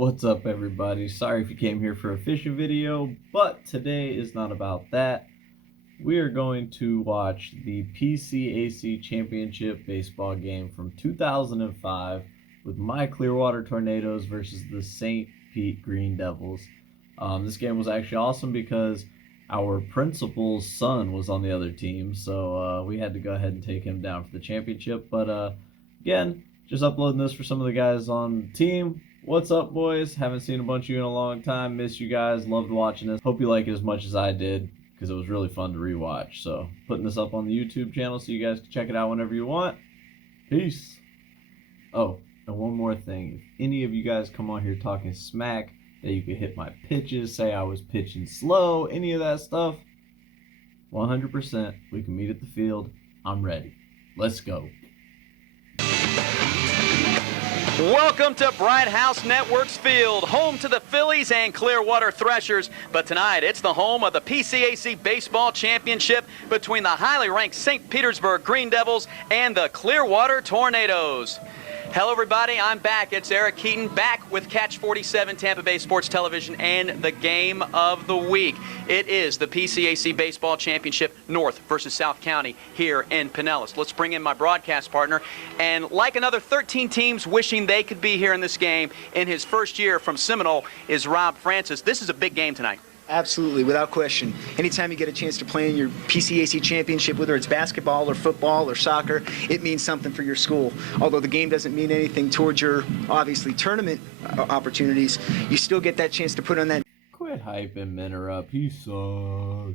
What's up, everybody? Sorry if you came here for a fishing video, but today is not about that. We are going to watch the PCAC Championship baseball game from 2005 with my Clearwater Tornadoes versus the St. Pete Green Devils. This game was actually awesome because our principal's son was on the other team, so we had to go ahead and take him down for the championship. But again, just uploading this for some of the guys on the team. What's up, boys? Haven't seen a bunch of you in a long time. Miss you guys. Loved watching this. Hope you like it as much as I did because it was really fun to rewatch. So putting this up on the YouTube channel so you guys can check it out whenever you want. Peace. Oh, and one more thing. If any of you guys come on here talking smack that you could hit my pitches, say I was pitching slow, any of that stuff, 100%, we can meet at the field. I'm ready. Let's go. Welcome to Bright House Networks Field, home to the Phillies and Clearwater Threshers. But tonight, it's the home of the PCAC Baseball Championship between the highly ranked St. Petersburg Green Devils and the Clearwater Tornadoes. Hello, everybody. I'm back. It's Eric Keaton, back with Catch 47 Tampa Bay Sports Television and the game of the week. It is the PCAC Baseball Championship, North versus South County here in Pinellas. Let's bring in my broadcast partner. And like another 13 teams wishing they could be here in this game, in his first year from Seminole is Rob Francis. This is a big game tonight. Absolutely, without question. Anytime you get a chance to play in your PCAC championship, whether it's basketball or football or soccer, it means something for your school. Although the game doesn't mean anything towards your, obviously, tournament opportunities, you still get that chance to put on that. Quit hyping Minner up. He sucks.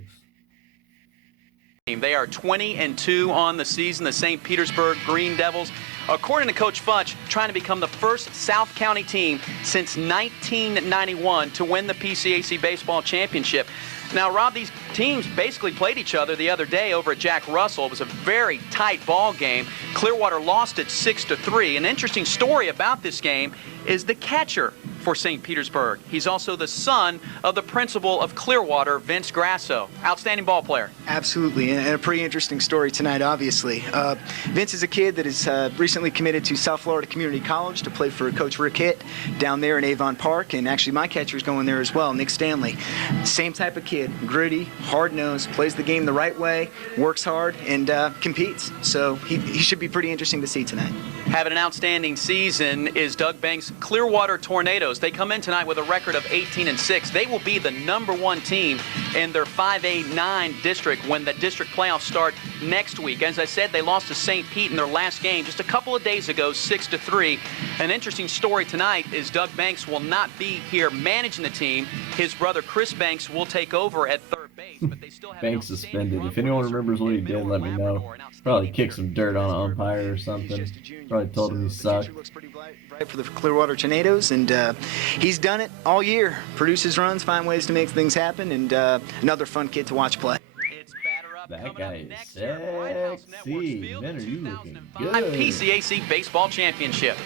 They are 20-2 on the season, the St. Petersburg Green Devils. According to Coach Futch, trying to become the first South County team since 1991 to win the PCAC Baseball Championship. Now, Rob, these teams basically played each other the other day over at Jack Russell. It was a very tight ball game. Clearwater lost it 6-3. An interesting story about this game is the catcher for St. Petersburg. He's also the son of the principal of Clearwater, Vince Grasso. Outstanding ball player. Absolutely, and a pretty interesting story tonight, obviously. Vince is a kid that is recently committed to South Florida Community College to play for Coach Rakipi down there in Avon Park, and actually my catcher's going there as well, Nick Stanley. Same type of kid, gritty, hard-nosed, plays the game the right way, works hard, and competes. So he should be pretty interesting to see tonight. Having an outstanding season is Doug Banks' Clearwater Tornadoes. They come in tonight with a record of 18-6. They will be the #1 team in their 5A9 district when the district playoffs start next week. As I said, they lost to St. Pete in their last game just a couple of days ago, 6-3. An interesting story tonight is Doug Banks will not be here managing the team. His brother Chris Banks will take over at third base, but they still have Banks suspended. If anyone remembers what he did, let me know. Probably kicked some dirt on an umpire or something. Probably told him he sucked. Looks pretty bright for the Clearwater Tornadoes, and he's done it all year. Produces runs, find ways to make things happen, and another fun kid to watch play. That guy is sexy. Man, are you looking good? PCAC Baseball Championship.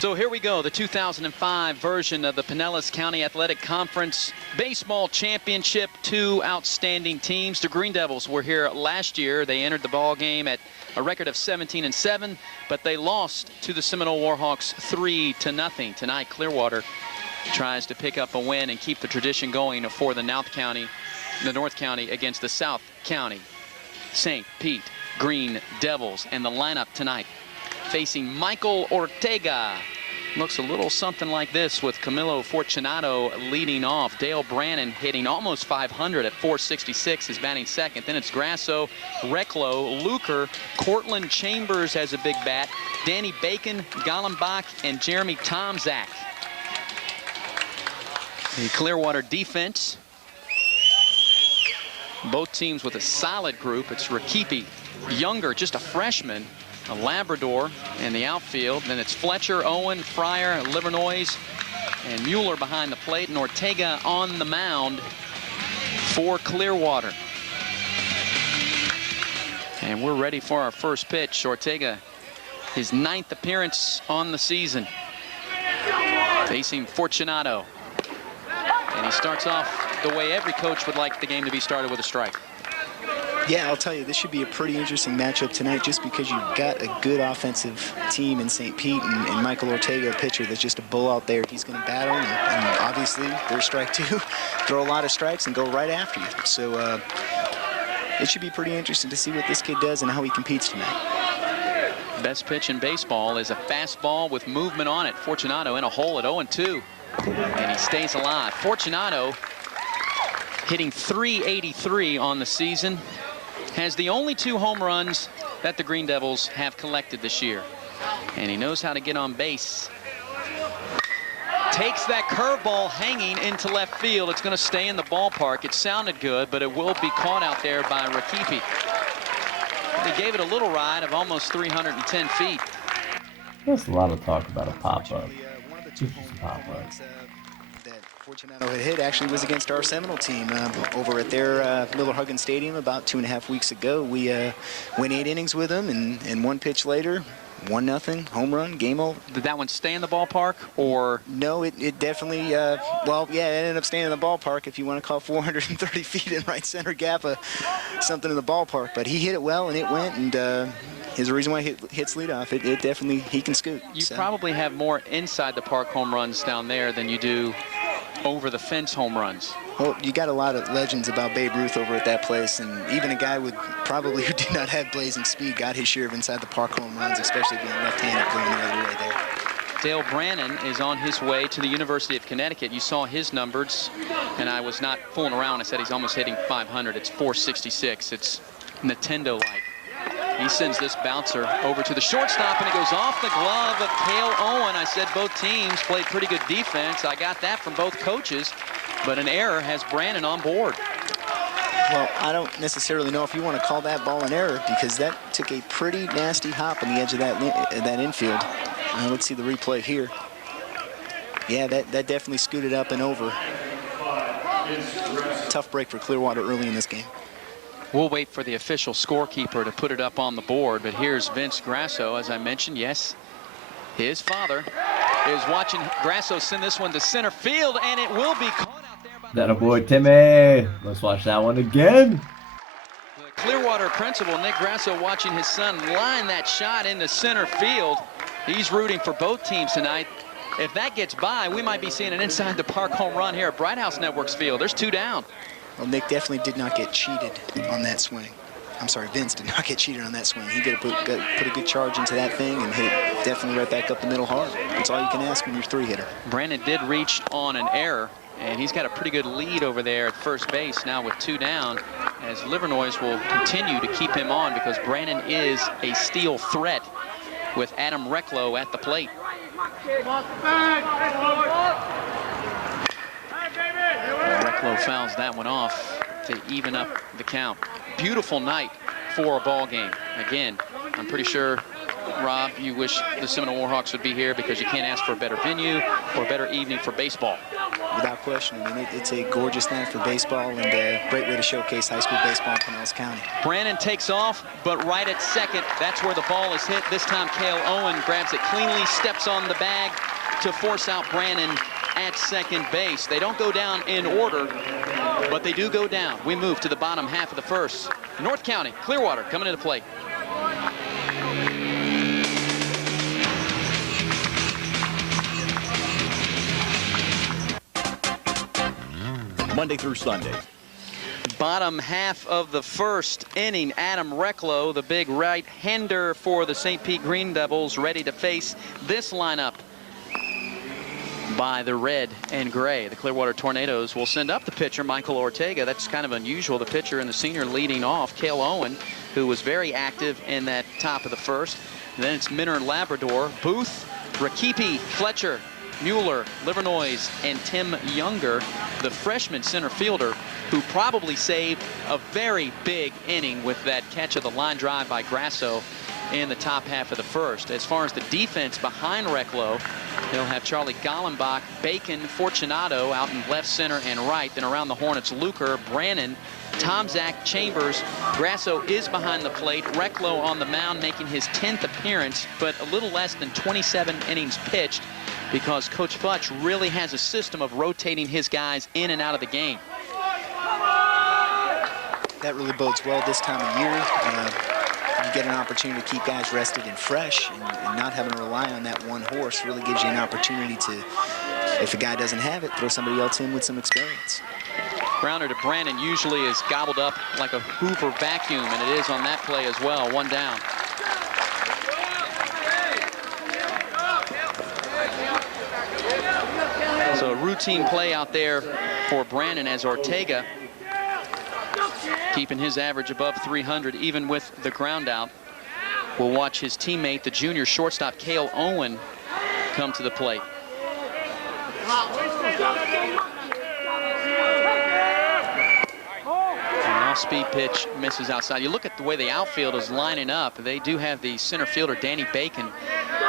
So here we go, the 2005 version of the Pinellas County Athletic Conference Baseball Championship. Two outstanding teams. The Green Devils were here last year. They entered the ball game at a record of 17-7, but they lost to the Seminole Warhawks 3-0. Tonight, Clearwater tries to pick up a win and keep the tradition going for the North County against the South County St. Pete Green Devils. And the lineup tonight, facing Michael Ortega. Looks a little something like this with Camilo Fortunato leading off. Dale Brannon hitting almost 500 at 466, is batting second. Then it's Grasso, Recklow, Luker, Cortland Chambers has a big bat, Danny Bacon, Gallenbach, and Jeremy Tomzak. The Clearwater defense. Both teams with a solid group. It's Rakipi, younger, just a freshman, a Labrador in the outfield. Then it's Fletcher, Owen, Fryer, Livernois, and Mueller behind the plate, and Ortega on the mound for Clearwater. And we're ready for our first pitch. Ortega, his 9th appearance on the season, facing Fortunato. And he starts off the way every coach would like the game to be started, with a strike. Yeah, I'll tell you, this should be a pretty interesting matchup tonight just because you've got a good offensive team in St. Pete and Michael Ortega, a pitcher that's just a bull out there. He's going to battle, and obviously their strike two, throw a lot of strikes and go right after you. So it should be pretty interesting to see what this kid does and how he competes tonight. Best pitch in baseball is a fastball with movement on it. Fortunato in a hole at 0-2, and he stays alive. Fortunato hitting .383 on the season, has the only 2 home runs that the Green Devils have collected this year. And he knows how to get on base. Takes that curveball hanging into left field. It's going to stay in the ballpark. It sounded good, but it will be caught out there by Rakipi. He gave it a little ride of almost 310 feet. There's a lot of talk about a pop-up. Just a pop-up. Fortunato had hit actually was against our Seminole team over at their Miller Huggins Stadium about 2.5 weeks ago. We went 8 innings with them, and 1 pitch later, 1-0 home run, game over. Did that one stay in the ballpark, or? No, it definitely, well, yeah, it ended up staying in the ballpark, if you want to call 430 feet in right center gap something in the ballpark. But he hit it well, and it went, and is the reason why he hits leadoff. It definitely, he can scoot. You probably have more inside the park home runs down there than you do over the fence home runs. Well, you got a lot of legends about Babe Ruth over at that place, and even a guy with probably who did not have blazing speed got his share of inside the park home runs, especially being left-handed going the other way there. Dale Brannon is on his way to the University of Connecticut. You saw his numbers, and I was not fooling around. I said he's almost hitting 500. It's 466. It's Nintendo-like. He sends this bouncer over to the shortstop, and it goes off the glove of Cale Owen. I said both teams played pretty good defense. I got that from both coaches, but an error has Brannon on board. Well, I don't necessarily know if you want to call that ball an error, because that took a pretty nasty hop on the edge of that infield. Let's see the replay here. Yeah, that definitely scooted up and over. Tough break for Clearwater early in this game. We'll wait for the official scorekeeper to put it up on the board, but here's Vince Grasso, as I mentioned. Yes, his father is watching Grasso send this one to center field, and it will be caught out there by that a boy Timmy. Let's watch that one again. The Clearwater principal, Nick Grasso, watching his son line that shot into center field. He's rooting for both teams tonight. If that gets by, we might be seeing an inside the park home run here at Bright House Networks Field. There's 2 down. Well, Nick definitely did not get cheated on that swing. I'm sorry, Vince did not get cheated on that swing. He got put a good charge into that thing and hit definitely right back up the middle hard. That's all you can ask when you're 3-hitter. Brandon did reach on an error, and he's got a pretty good lead over there at first base now with 2 down, as Livernois will continue to keep him on because Brandon is a steal threat with Adam Recklow at the plate. Recklow fouls that one off to even up the count. Beautiful night for a ball game. Again, I'm pretty sure, Rob, you wish the Seminole Warhawks would be here because you can't ask for a better venue or a better evening for baseball. Without question. I mean, it's a gorgeous night for baseball and a great way to showcase high school baseball in Pinellas County. Brannon takes off, but right at second, that's where the ball is hit. This time, Cale Owen grabs it cleanly, steps on the bag to force out Brannon at second base. They don't go down in order, but they do go down. We move to the bottom half of the first. North County, Clearwater coming into play. Monday through Sunday. Bottom half of the first inning, Adam Recklow, the big right-hander for the St. Pete Green Devils, ready to face this lineup by the red and gray. The Clearwater Tornadoes will send up the pitcher, Michael Ortega. That's kind of unusual. The pitcher and the senior leading off, Cale Owen, who was very active in that top of the first. And then it's Minner and Labrador, Booth, Rakipi, Fletcher, Mueller, Livernois, and Tim Younger, the freshman center fielder, who probably saved a very big inning with that catch of the line drive by Grasso in the top half of the first. As far as the defense behind Recklow, they'll have Charlie Gollenbach, Bacon, Fortunato out in left, center, and right. Then around the horn, it's Luker, Brannon, Tom Zach, Chambers. Grasso is behind the plate. Recklow on the mound making his 10th appearance, but a little less than 27 innings pitched because Coach Futch really has a system of rotating his guys in and out of the game. that really bodes well this time of year. You get an opportunity to keep guys rested and fresh, and not having to rely on that one horse really gives you an opportunity to, if a guy doesn't have it, throw somebody else in with some experience. Grounder to Brandon usually is gobbled up like a Hoover vacuum, and it is on that play as well. 1 down. So a routine play out there for Brandon as Ortega keeping his average above 300 even with the ground out. We'll watch his teammate, the junior shortstop Cale Owen, come to the plate. An off-speed pitch misses outside. You look at the way the outfield is lining up. They do have the center fielder Danny Bacon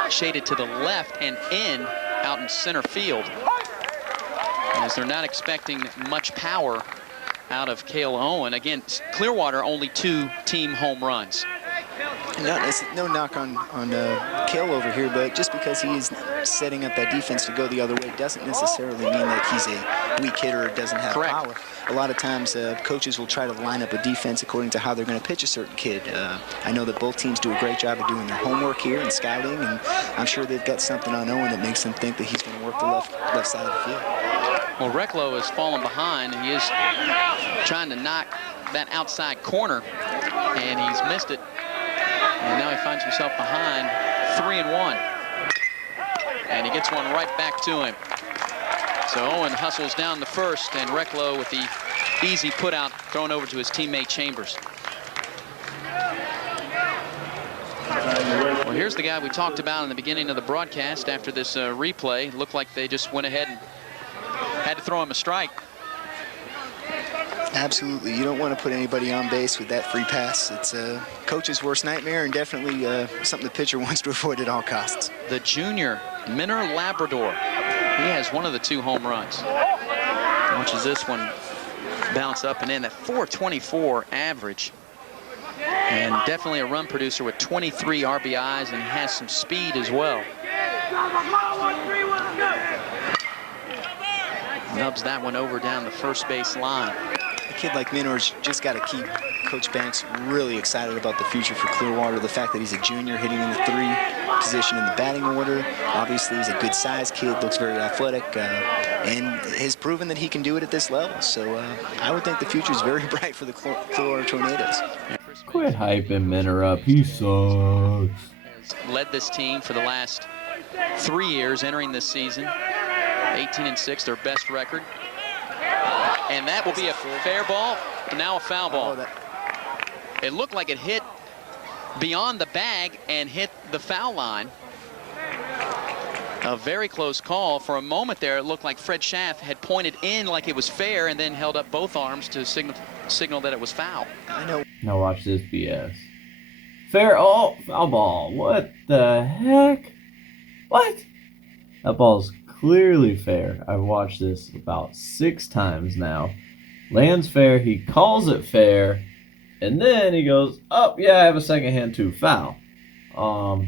shaded to the left and in out in center field, as they're not expecting much power out of Cale Owen. Again, Clearwater only 2 team home runs. No knock on Cale over here, but just because he is setting up that defense to go the other way doesn't necessarily mean that he's a weak hitter or doesn't have power. A lot of times coaches will try to line up a defense according to how they're going to pitch a certain kid. I know that both teams do a great job of doing their homework here and scouting, and I'm sure they've got something on Owen that makes them think that he's going to work the left side of the field. Well, Reklo has fallen behind. He is trying to knock that outside corner, and he's missed it. And now he finds himself behind 3-1. And he gets one right back to him. So Owen hustles down the first, and Reklo with the easy put out thrown over to his teammate Chambers. Well, here's the guy we talked about in the beginning of the broadcast after this replay. Looked like they just went ahead and had to throw him a strike. Absolutely. You don't want to put anybody on base with that free pass. It's a coach's worst nightmare, and definitely something the pitcher wants to avoid at all costs. The junior, Minor Labrador, he has one of the 2 home runs. Watches this one bounce up and in. That 424 average. And definitely a run producer with 23 RBIs, and he has some speed as well. Nubs that one over down the first base line. A kid like Minor's just got to keep Coach Banks really excited about the future for Clearwater. The fact that he's a junior hitting in the 3 position in the batting order. Obviously, he's a good sized kid, looks very athletic, and has proven that he can do it at this level. So I would think the future is very bright for the Clearwater Tornadoes. Quit hyping Minor up. He sucks. Has led this team for the last 3 years entering this season. 18-6, their best record. And that will be a fair ball, now a foul ball. It looked like it hit beyond the bag and hit the foul line. A very close call. For a moment there, it looked like Fred Schaff had pointed in like it was fair and then held up both arms to signal that it was foul. I know. Now watch this BS. Fair. Oh, foul ball. What the heck? What? That ball's clearly fair. I've watched this about 6 times now. Lands fair. He calls it fair. And then he goes, oh, yeah, I have a second hand too. Foul.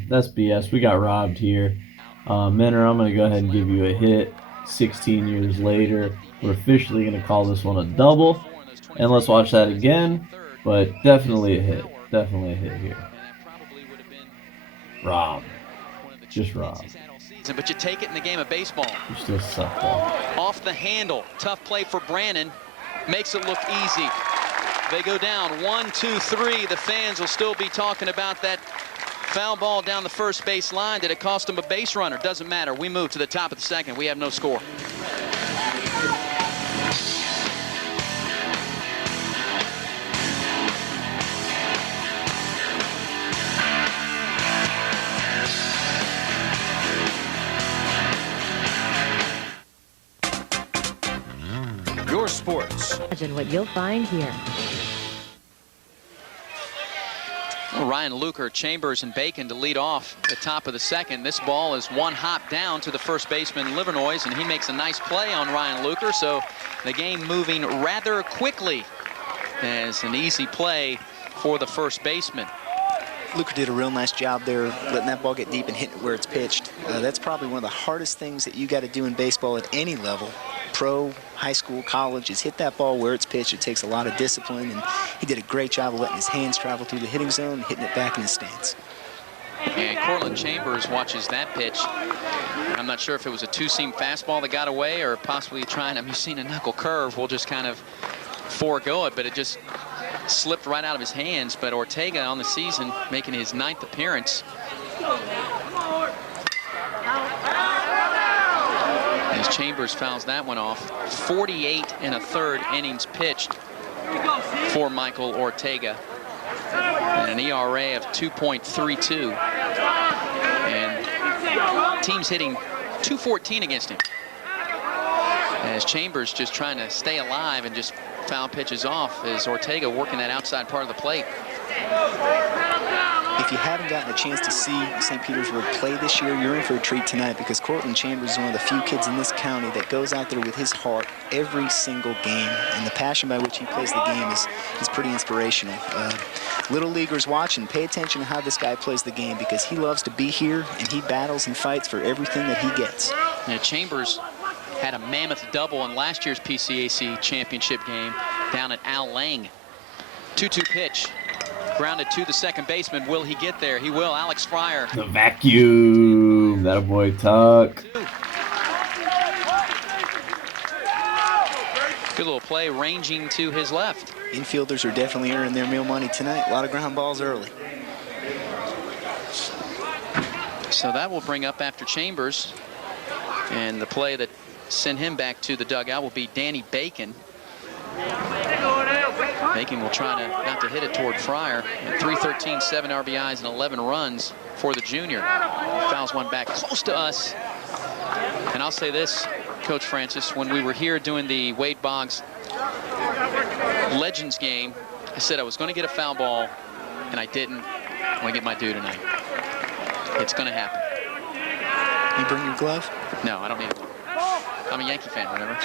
That's BS. We got robbed here. Minor, I'm going to go ahead and give you a hit. 16 years later, we're officially going to call this one a double. And let's watch that again. But definitely a hit. Definitely a hit here. Robbed. Just robbed. But you take it in the game of baseball. You still suck, though. Off the handle. Tough play for Brandon. Makes it look easy. They go down 1, 2, 3. The fans will still be talking about that foul ball down the first base line. Did it cost them a base runner? Doesn't matter. We move to the top of the second. We have no score. Your sports. Imagine what you'll find here. Well, Ryan Luker, Chambers, and Bacon to lead off the top of the second. This ball is one hop down to the first baseman, Livernois, and he makes a nice play on Ryan Luker. So the game moving rather quickly as an easy play for the first baseman. Luker did a real nice job there, letting that ball get deep and hitting it where it's pitched. That's probably one of the hardest things that you got to do in baseball at any level, pro, high school, college, is hit that ball where it's pitched. It takes a lot of discipline, and he did a great job of letting his hands travel through the hitting zone, hitting it back in his stance. And Cortland Chambers watches that pitch. I'm not sure if it was a two-seam fastball that got away or possibly trying, you've seen a knuckle curve. We'll just kind of forego it, but it just slipped right out of his hands. But Ortega on the season making his 9th appearance. As Chambers fouls that one off. 48 1/3 innings pitched for Michael Ortega. And an ERA of 2.32. And teams hitting .214 against him. As Chambers just trying to stay alive and just foul pitches off as Ortega working that outside part of the plate. If you haven't gotten a chance to see St. Petersburg play this year, you're in for a treat tonight, because Cortland Chambers is one of the few kids in this county that goes out there with his heart every single game, and the passion by which he plays the game is pretty inspirational. Little leaguers watching, pay attention to how this guy plays the game, because he loves to be here and he battles and fights for everything that he gets. Now, Chambers had a mammoth double in last year's PCAC championship game down at Al Lang. 2-2 pitch. Grounded to the second baseman. Will he get there? He will. Alex Fryer. The vacuum. That a boy Tuck. Good little play ranging to his left. Infielders are definitely earning their meal money tonight. A lot of ground balls early. So that will bring up after Chambers. And the play that sent him back to the dugout will be Danny Bacon. Bacon will try to not to hit it toward Fryer. 313, 7 RBIs, and 11 runs for the junior. Fouls one back close to us. And I'll say this, Coach Francis, when we were here doing the Wade Boggs Legends game, I said I was going to get a foul ball, and I didn't. I'm going to get my due tonight. It's going to happen. You bring your glove? No, I don't need it. I'm a Yankee fan, remember?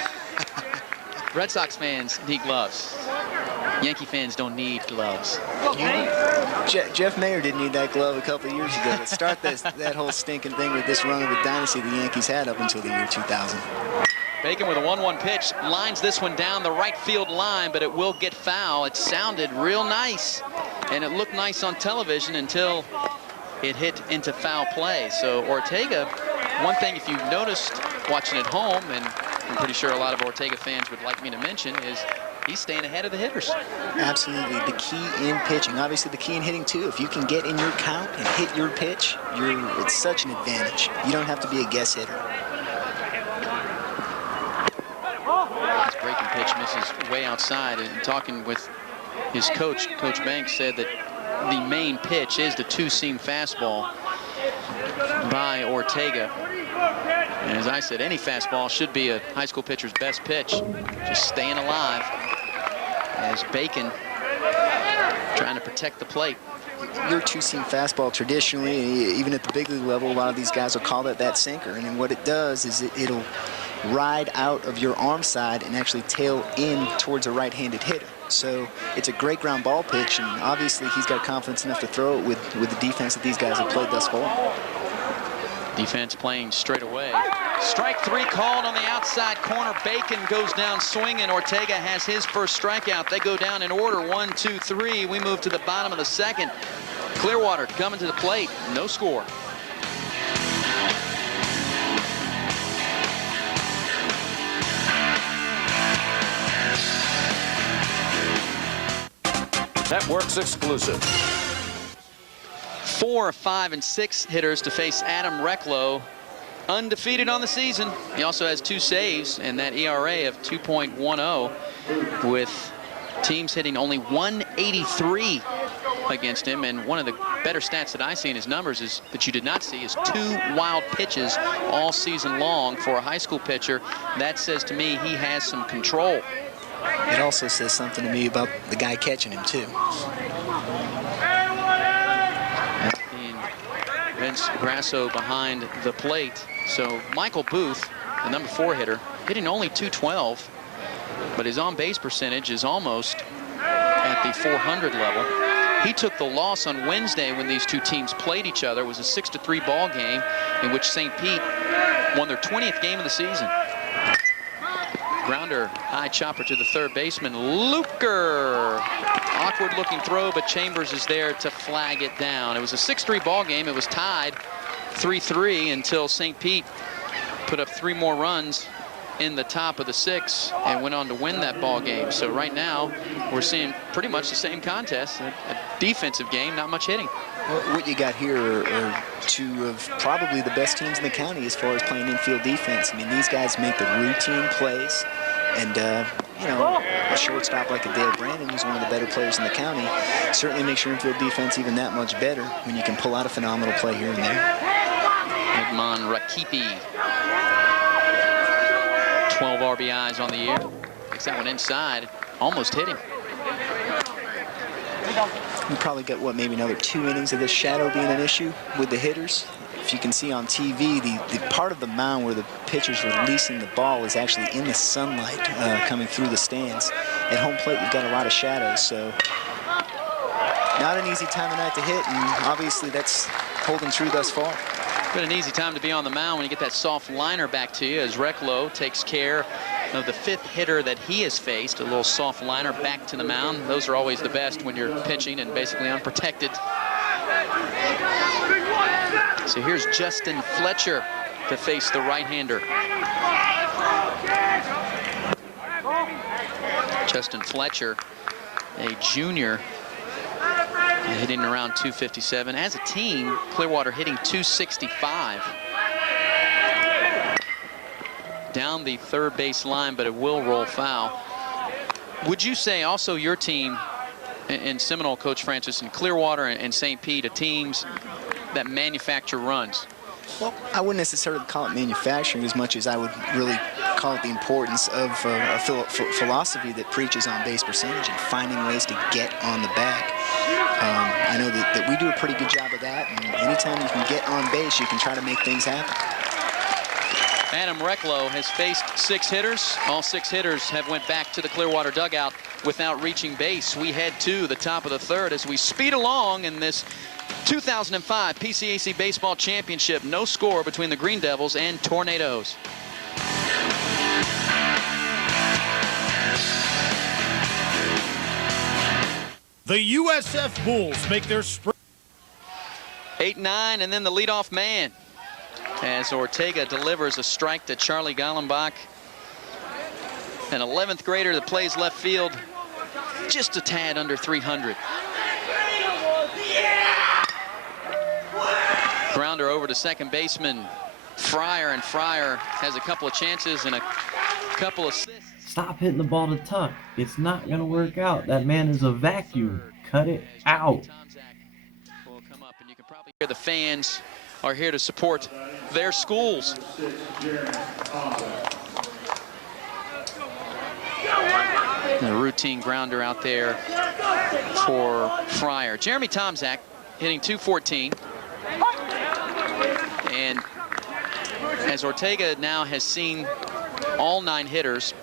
Red Sox fans need gloves. Yankee fans don't need gloves. Jeff Mayer didn't need that glove a couple of years ago to start that whole stinking thing with this run of the dynasty the Yankees had up until the year 2000. Bacon with a 1-1 pitch lines this one down the right field line, but it will get foul. It sounded real nice, and it looked nice on television until it hit into foul play. So Ortega, one thing if you've noticed watching at home, and I'm pretty sure a lot of Ortega fans would like me to mention, is he's staying ahead of the hitters. Absolutely. The key in pitching, obviously the key in hitting too. If you can get in your count and hit your pitch, it's such an advantage. You don't have to be a guess hitter. His breaking pitch misses way outside, and talking with his coach, Coach Banks said that the main pitch is the two-seam fastball by Ortega. And as I said, any fastball should be a high school pitcher's best pitch. Just staying alive as Bacon trying to protect the plate. Your two-seam fastball, traditionally, even at the big league level, a lot of these guys will call that sinker. And then what it does is it'll ride out of your arm side and actually tail in towards a right-handed hitter. So it's a great ground ball pitch, and obviously he's got confidence enough to throw it with the defense that these guys have played thus far. Defense playing straight away. Strike 3 called on the outside corner. Bacon goes down swinging. Ortega has his first strikeout. They go down in order, 1, 2, 3. We move to the bottom of the second. Clearwater coming to the plate. No score. Networks exclusive. 4, 5, and 6 hitters to face Adam Recklow, undefeated on the season. He also has 2 saves and that ERA of 2.10, with teams hitting only 183 against him. And one of the better stats that I see in his numbers is that you did not see is 2 wild pitches all season long for a high school pitcher. That says to me he has some control. It also says something to me about the guy catching him too. Vince Grasso behind the plate. So Michael Booth, the number 4 hitter, hitting only .212, but his on-base percentage is almost at the 400 level. He took the loss on Wednesday when these two teams played each other. It was a 6-3 ball game in which St. Pete won their 20th game of the season. Grounder, high chopper to the third baseman, Luker. Awkward looking throw, but Chambers is there to flag it down. It was a 6-3 ball game. It was tied 3-3 until St. Pete put up 3 more runs in the top of the 6th and went on to win that ball game. So right now we're seeing pretty much the same contest, a defensive game, not much hitting. Well, what you got here are 2 of probably the best teams in the county as far as playing infield defense. I mean, these guys make the routine plays, and you know, a shortstop like a Dale Brandon, who's one of the better players in the county, certainly makes your infield defense even that much better when you can pull out a phenomenal play here and there. Edmon Rakipi, 12 RBIs on the year. Takes that one inside, almost hit him. We probably got, what, maybe another 2 innings of this shadow being an issue with the hitters. If you can see on TV, the part of the mound where the pitcher's releasing the ball is actually in the sunlight coming through the stands. At home plate, you've got a lot of shadows, so not an easy time of night to hit, and obviously that's holding true thus far. Been an easy time to be on the mound when you get that soft liner back to you, as Reklo takes care of the 5th hitter that he has faced. A little soft liner back to the mound. Those are always the best when you're pitching and basically unprotected. So here's Justin Fletcher to face the right-hander. Justin Fletcher, a junior, hitting around 257. As a team, Clearwater hitting 265. Down the third base line, but it will roll foul. Would you say also your team in Seminole, Coach Francis, and Clearwater and St. Pete are teams that manufacture runs? Well, I wouldn't necessarily call it manufacturing as much as I would really call it the importance of a philosophy that preaches on base percentage and finding ways to get on the bag. I know that we do a pretty good job of that, and anytime you can get on base, you can try to make things happen. Adam Reklo has faced 6 hitters. All 6 hitters have went back to the Clearwater dugout without reaching base. We head to the top of the 3rd as we speed along in this 2005 PCAC Baseball Championship. No score between the Green Devils and Tornadoes. The USF Bulls make their spring. 8-9, and then the leadoff man, as Ortega delivers a strike to Charlie Gallenbach, an 11th grader that plays left field, just a tad under 300. Grounder over to second baseman FLAIR, and FLAIR has a couple of chances and a couple of assists. Stop hitting the ball to Tuck. It's not going to work out. That man is a vacuum. Cut it out. Will come up, and you can probably hear the fans are here to support their schools. And a routine grounder out there for FLAIR. Jeremy Tomczak hitting .214. And as Ortega now has seen all 9 hitters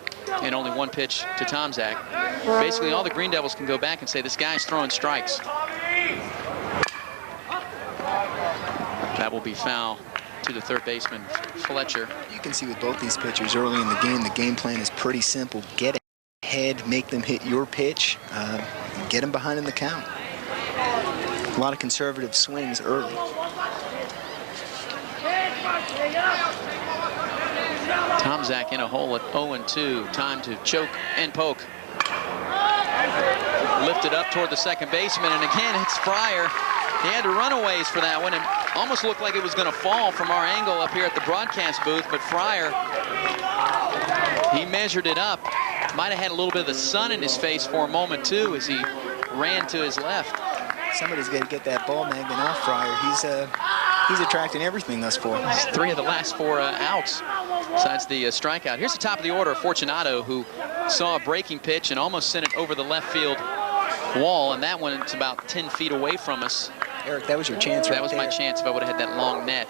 and only 1 pitch to Tomczak, basically all the Green Devils can go back and say this guy's throwing strikes. That will be foul to the third baseman, Fletcher. You can see with both these pitchers early in the game plan is pretty simple. Get ahead, make them hit your pitch, and get them behind in the count. A lot of conservative swings early. Tomczak in a hole at 0-2. Time to choke and poke. Lifted up toward the second baseman, and again it's FLAIR. He had to run aways for that one, and almost looked like it was going to fall from our angle up here at the broadcast booth, but FLAIR, he measured it up. Might have had a little bit of the sun in his face for a moment too as he ran to his left. Somebody's got to get that ball magnet off FLAIR. He's attracting everything thus far. It's 3 of the last 4 outs besides the strikeout. Here's the top of the order, Fortunato, who saw a breaking pitch and almost sent it over the left field wall, and that one is about 10 feet away from us. Eric, that was your chance right there. That was my chance if I would have had that long net.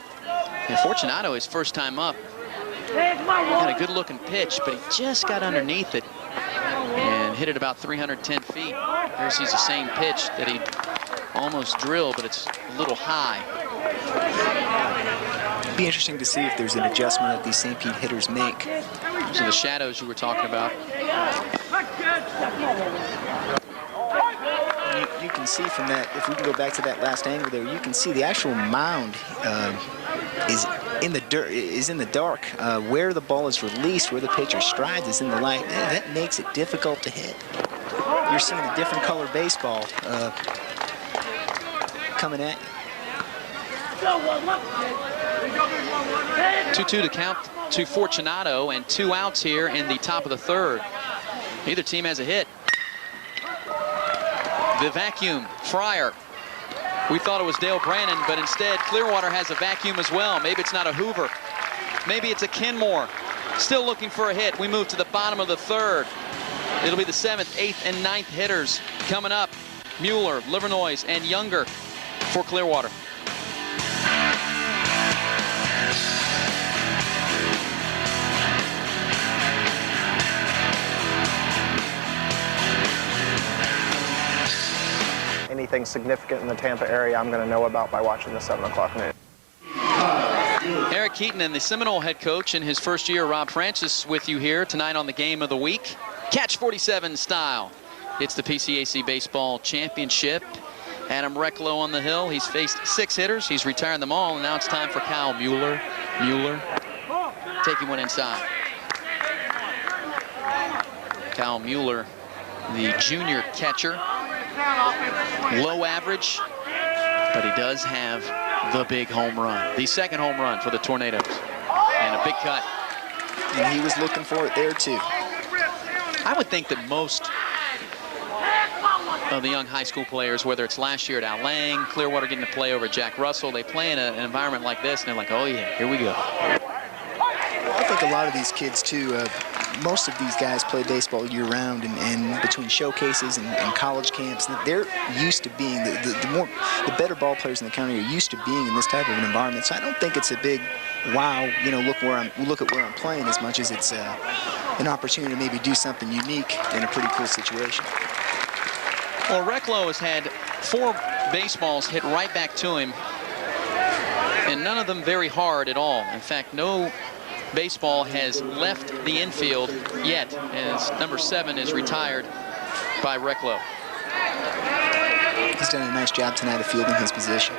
And Fortunato, his first time up, had a good looking pitch, but he just got underneath it and hit it about 310 feet. Here sees the same pitch that he almost drilled, but it's a little high. It'd be interesting to see if there's an adjustment that these St. Pete hitters make So the shadows you were talking about. You can see from that, if we can go back to that last angle there, you can see the actual mound is in the dirt, is in the dark. Where the ball is released, where the pitcher strides is in the light. That makes it difficult to hit. You're seeing a different color baseball coming at you. 2-2 to count to Fortunato, and 2 outs here in the top of the third. Neither team has a hit. The vacuum, Fryer. We thought it was Dale Brannon, but instead Clearwater has a vacuum as well. Maybe it's not a Hoover. Maybe it's a Kenmore. Still looking for a hit. We move to the bottom of the third. It'll be the 7th, 8th, and 9th hitters coming up. Mueller, Livernois, and Younger for Clearwater. Anything significant in the Tampa area I'm going to know about by watching the 7 o'clock news. Eric Keaton and the Seminole head coach in his first year, Rob Francis, with you here tonight on the Game of the Week. Catch 47 style. It's the PCAC Baseball Championship. Adam Recklow on the hill. He's faced 6 hitters. He's retired them all, and now it's time for Kyle Mueller. Mueller taking one inside. Kyle Mueller, the junior catcher. Low average, but he does have the big home run. The 2nd home run for the Tornadoes. And a big cut. And he was looking for it there, too. I would think that most of the young high school players, whether it's last year at Al Lang, Clearwater getting to play over Jack Russell, they play in an environment like this, and they're like, oh, yeah, here we go. I think a lot of these kids, too, most of these guys play baseball year-round, and between showcases and college camps, they're used to being, the better ball players in the county are used to being in this type of an environment. So I don't think it's a big, wow, you know, look at where I'm playing, as much as it's an opportunity to maybe do something unique in a pretty cool situation. Well, Recklow has had 4 baseballs hit right back to him, and none of them very hard at all. In fact, no baseball has left the infield yet, as number 7 is retired by Recklow. He's done a nice job tonight of fielding his position.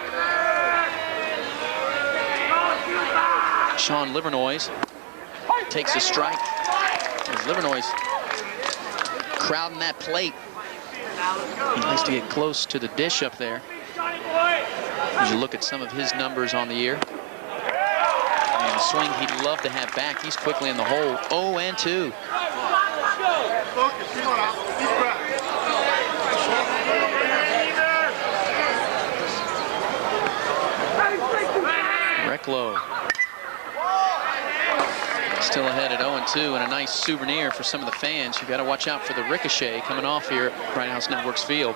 Sean Livernois takes a strike. As Livernois crowding that plate. He likes to get close to the dish up there. As you look at some of his numbers on the year. And a swing he'd love to have back. He's quickly in the hole. 0-2. Recklow still ahead at 0-2, and a nice souvenir for some of the fans. You've got to watch out for the ricochet coming off here at Bright House Networks Field.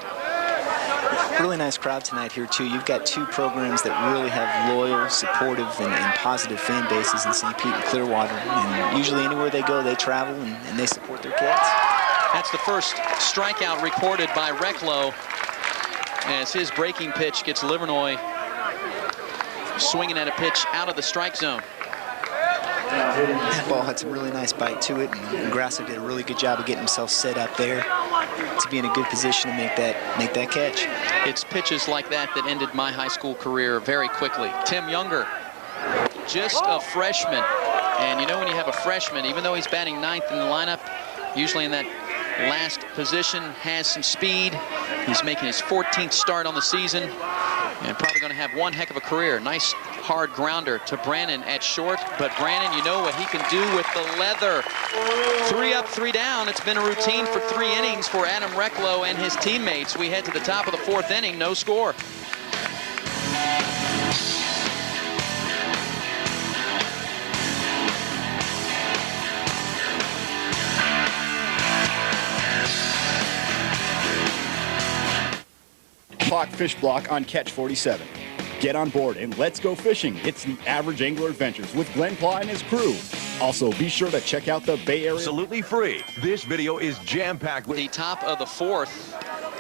Really nice crowd tonight here, too. You've got 2 programs that really have loyal, supportive, and positive fan bases in St. Pete and Clearwater. And usually anywhere they go, they travel and they support their kids. That's the first strikeout recorded by Recklow, as his breaking pitch gets Livernois swinging at a pitch out of the strike zone. That ball had some really nice bite to it, and Grasso did a really good job of getting himself set up there to be in a good position to make that catch. It's pitches like that that ended my high school career very quickly. Tim Younger, just a freshman, and you know when you have a freshman, even though he's batting 9th in the lineup, usually in that last position, has some speed. He's making his 14th start on the season, and probably going to have one heck of a career. Nice hard grounder to Brannon at short, but Brannon, you know what he can do with the leather. 3 up, 3 down. It's been a routine for 3 innings for Adam Recklow and his teammates. We head to the top of the 4th inning, no score. Clock fish block on Catch 47. Get on board and let's go fishing. It's the Average Angler Adventures with Glenn Pla and his crew. Also, be sure to check out the Bay Area. Absolutely free. This video is jam-packed with The top of the 4th,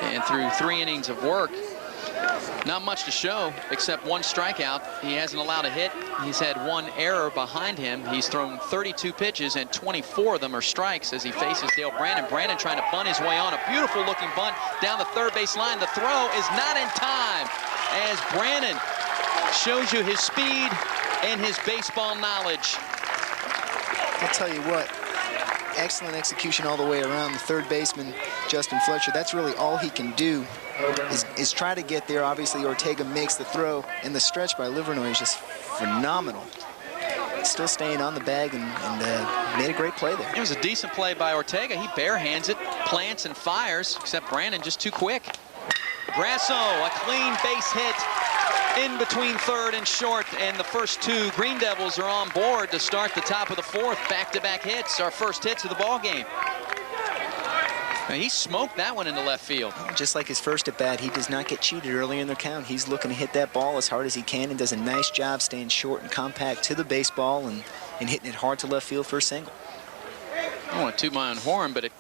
and through 3 innings of work, Not much to show except one strikeout. He hasn't allowed a hit. He's had one error behind him. He's thrown 32 pitches and 24 of them are strikes as he faces Dale Brandon. Brandon trying to bunt his way on. A beautiful looking bunt down the third base line. The throw is not in time as Brandon shows you his speed and his baseball knowledge. I'll tell you what, excellent execution all the way around. The third baseman, Justin Fletcher, that's really all he can do is try to get there. Obviously, Ortega makes the throw, and the stretch by Livernois is just phenomenal. Still staying on the bag and made a great play there. It was a decent play by Ortega. He barehands it, plants and fires, except Brandon just too quick. Grasso, a clean base hit in between third and short, and the first two Green Devils are on board to start the top of the fourth. Back-to-back hits, our first hits of the ball game. Now, he smoked that one into left field. Just like his first at bat, he does not get cheated early in their count. He's looking to hit that ball as hard as he can and does a nice job staying short and compact to the baseball and hitting it hard to left field for a single. I don't want to toot my own horn, but it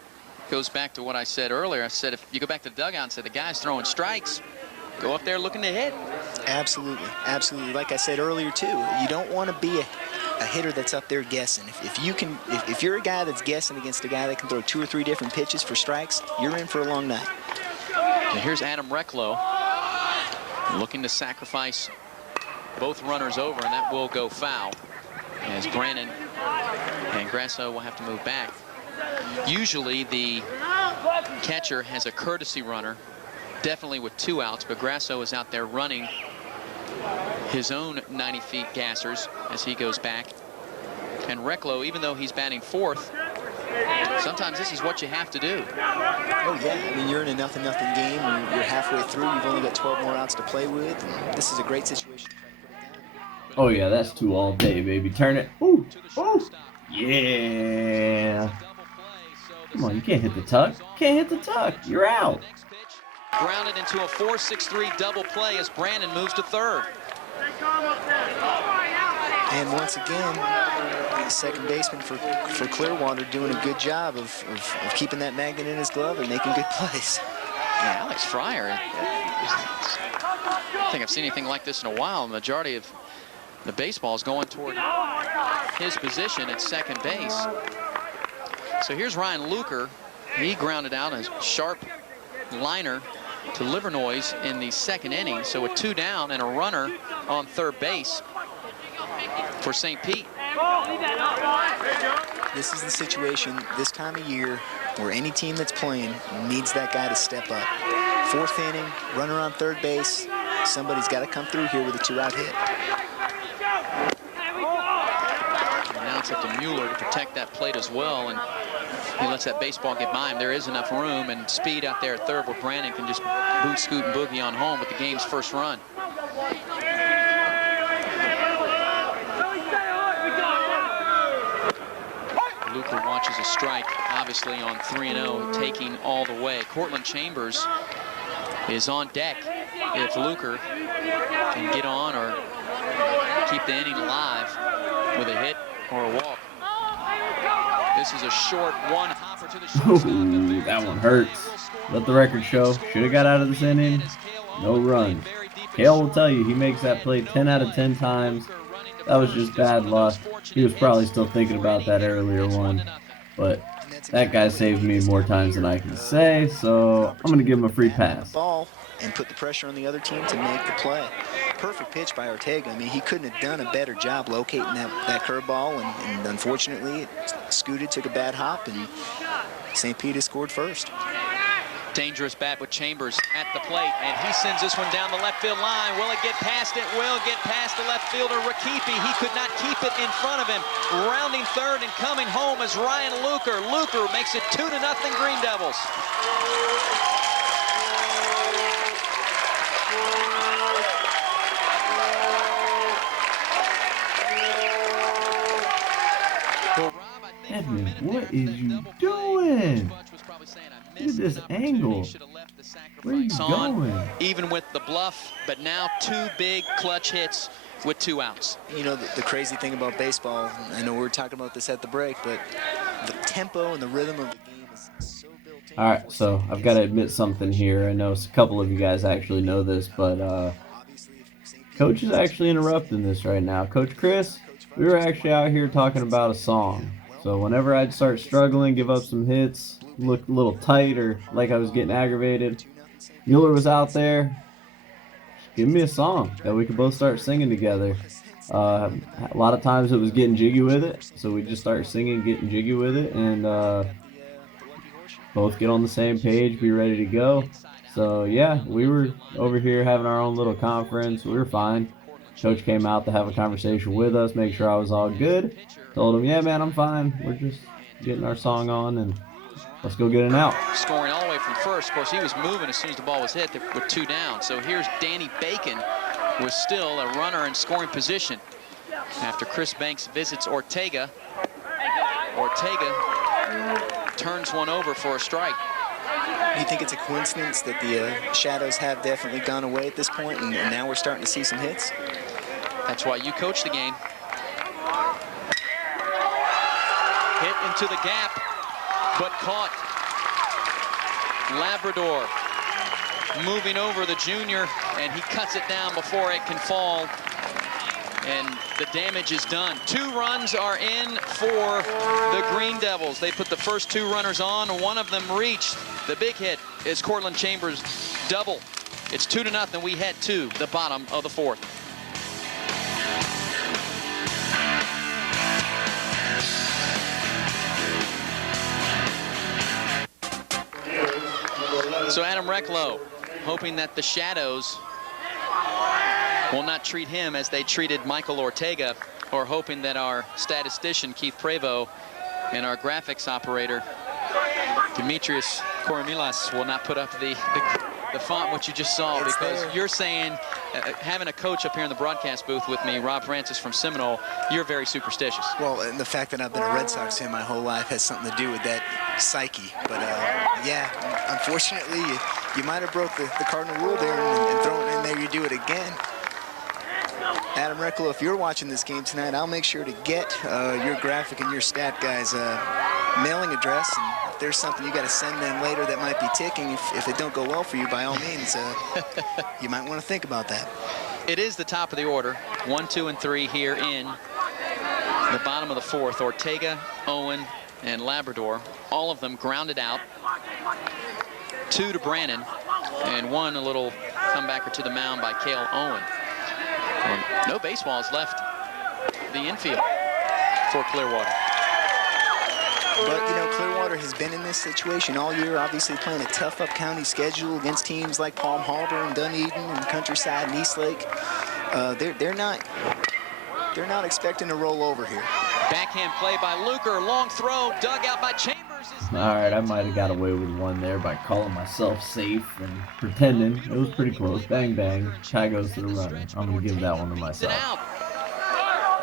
goes back to what I said earlier. I said if you go back to the dugout and say the guy's throwing strikes, go up there looking to hit. Absolutely, absolutely. Like I said earlier too, you don't want to be a hitter that's up there guessing. If you're a guy that's guessing against a guy that can throw 2 or 3 different pitches for strikes, you're in for a long night. And here's Adam Recklow looking to sacrifice both runners over, and that will go foul as Brandon and Grasso will have to move back. Usually the catcher has a courtesy runner, definitely with 2 outs, but Grasso is out there running his own 90 feet gassers as he goes back. And Recklow, even though he's batting fourth, sometimes this is what you have to do. Oh yeah, I mean, you're in a nothing game. You're halfway through. You've only got 12 more outs to play with. And this is a great situation. Oh yeah, that's 2 all day, baby. Turn it. Ooh, ooh, yeah. Come on, you can't hit the tuck. Can't hit the tuck. You're out. Grounded into a 4-6-3 double play as Brandon moves to third. And once again, the second baseman for Clearwater doing a good job of keeping that magnet in his glove and making good plays. Yeah, Alex Fryer, I don't think I've seen anything like this in a while. The majority of the baseball is going toward his position at second base. So here's Ryan Luker. He grounded out a sharp liner to Livernois in the second inning. So with 2 down and a runner on third base for St. Pete. This is the situation this time of year where any team that's playing needs that guy to step up. 4th inning, runner on third base. Somebody's got to come through here with a 2-out hit. And now it's up to Mueller to protect that plate as well, and he lets that baseball get by him. There is enough room and speed out there at third where Brandon can just boot, scoot, and boogie on home with the game's first run. Luker watches a strike, obviously on 3-0, taking all the way. Cortland Chambers is on deck if Luker can get on or keep the inning alive with a hit or a walk. This is a short one hopper to the shortstop. Ooh, that one hurts. Let the record show. Should have got out of this inning. No run. Kale will tell you he makes that play 10 out of 10 times. That was just bad luck. He was probably still thinking about that earlier one. But that guy saved me more times than I can say, so I'm going to give him a free pass. Ball and put the pressure on the other team to make the play. Perfect pitch by Ortega. I mean, he couldn't have done a better job locating that curveball, and unfortunately it scooted, took a bad hop, and St. Pete has scored first. Dangerous bat with Chambers at the plate, and he sends this one down the left field line. Will it get past it? Will get past the left fielder, Rakipi. He could not keep it in front of him. Rounding third and coming home is Ryan Luker. Luker makes it 2-0 Green Devils. Edmon, what is you doing? Look at this angle. Where are you going? Even with the bluff, but now 2 big clutch hits with 2 outs. You know, the crazy thing about baseball, I know we were talking about this at the break, but the tempo and the rhythm of the game is so built All right, so I've got to admit something here. I know a couple of you guys actually know this, but Coach is actually interrupting this right now. Coach Chris, we were actually out here talking about a song. So whenever I'd start struggling, give up some hits, look a little tight, or like I was getting aggravated, Mueller was out there. Give me a song that we could both start singing together. A lot of times it was getting jiggy with it, so we just start singing, getting jiggy with it, and both get on the same page, be ready to go. So yeah, we were over here having our own little conference. We were fine. Coach came out to have a conversation with us, make sure I was all good. Told him, yeah, man, I'm fine. We're just getting our song on, and let's go get an out. Scoring all the way from first. Of course, he was moving as soon as the ball was hit with 2 down. So here's Danny Bacon with still a runner in scoring position after Chris Banks visits Ortega. Ortega turns one over for a strike. You think it's a coincidence that the shadows have definitely gone away at this point, and now we're starting to see some hits? That's why you coach the game. Hit into the gap, but caught. Labrador moving over the junior, and he cuts it down before it can fall. And the damage is done. 2 runs are in for the Green Devils. They put the first 2 runners on. One of them reached. The big hit is Cortland Chambers' double. It's 2-0. We head to the bottom of the 4th. So Adam Recklow hoping that the shadows will not treat him as they treated Michael Ortega, or hoping that our statistician Keith Prevost and our graphics operator Demetrius Koromilas will not put up the font what you just saw, because you're saying, having a coach up here in the broadcast booth with me, Rob Francis from Seminole, you're very superstitious. Well, and the fact that I've been a Red Sox fan my whole life has something to do with that psyche. But yeah, unfortunately, you might have broke the cardinal rule there and thrown it in there. You do it again. Adam Recklow, if you're watching this game tonight, I'll make sure to get your graphic and your stat guys' mailing address. And if there's something you got to send them later that might be ticking, if it don't go well for you, by all means, you might want to think about that. It is the top of the order. 1, 2, and 3 here in the bottom of the 4th. Ortega, Owen, and Labrador, all of them grounded out. 2 to Brannon, and 1 a little comebacker to the mound by Cale Owen. No baseballs left the infield for Clearwater. But, you know, Clearwater has been in this situation all year, obviously playing a tough up-county schedule against teams like Palm Harbor and Dunedin and Countryside and Eastlake. They're not expecting to roll over here. Backhand play by Luker, long throw, dug out by Chambers. All right, I might have got away with one there by calling myself safe and pretending. It was pretty close. Bang, bang. Tie goes to the runner. I'm going to give that one to myself.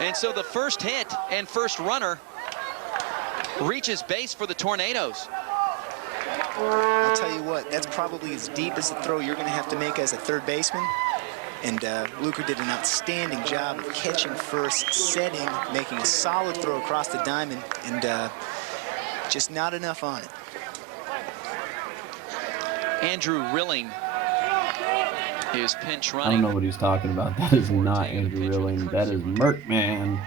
And so the first hit and first runner reaches base for the Tornadoes. I'll tell you what, that's probably as deep as the throw you're going to have to make as a third baseman. And Luker did an outstanding job of catching first, setting, making a solid throw across the diamond, and just not enough on it. Andrew Rilling is pinch running. I don't know what he's talking about. That is not Andrew Rilling. That is Merkman,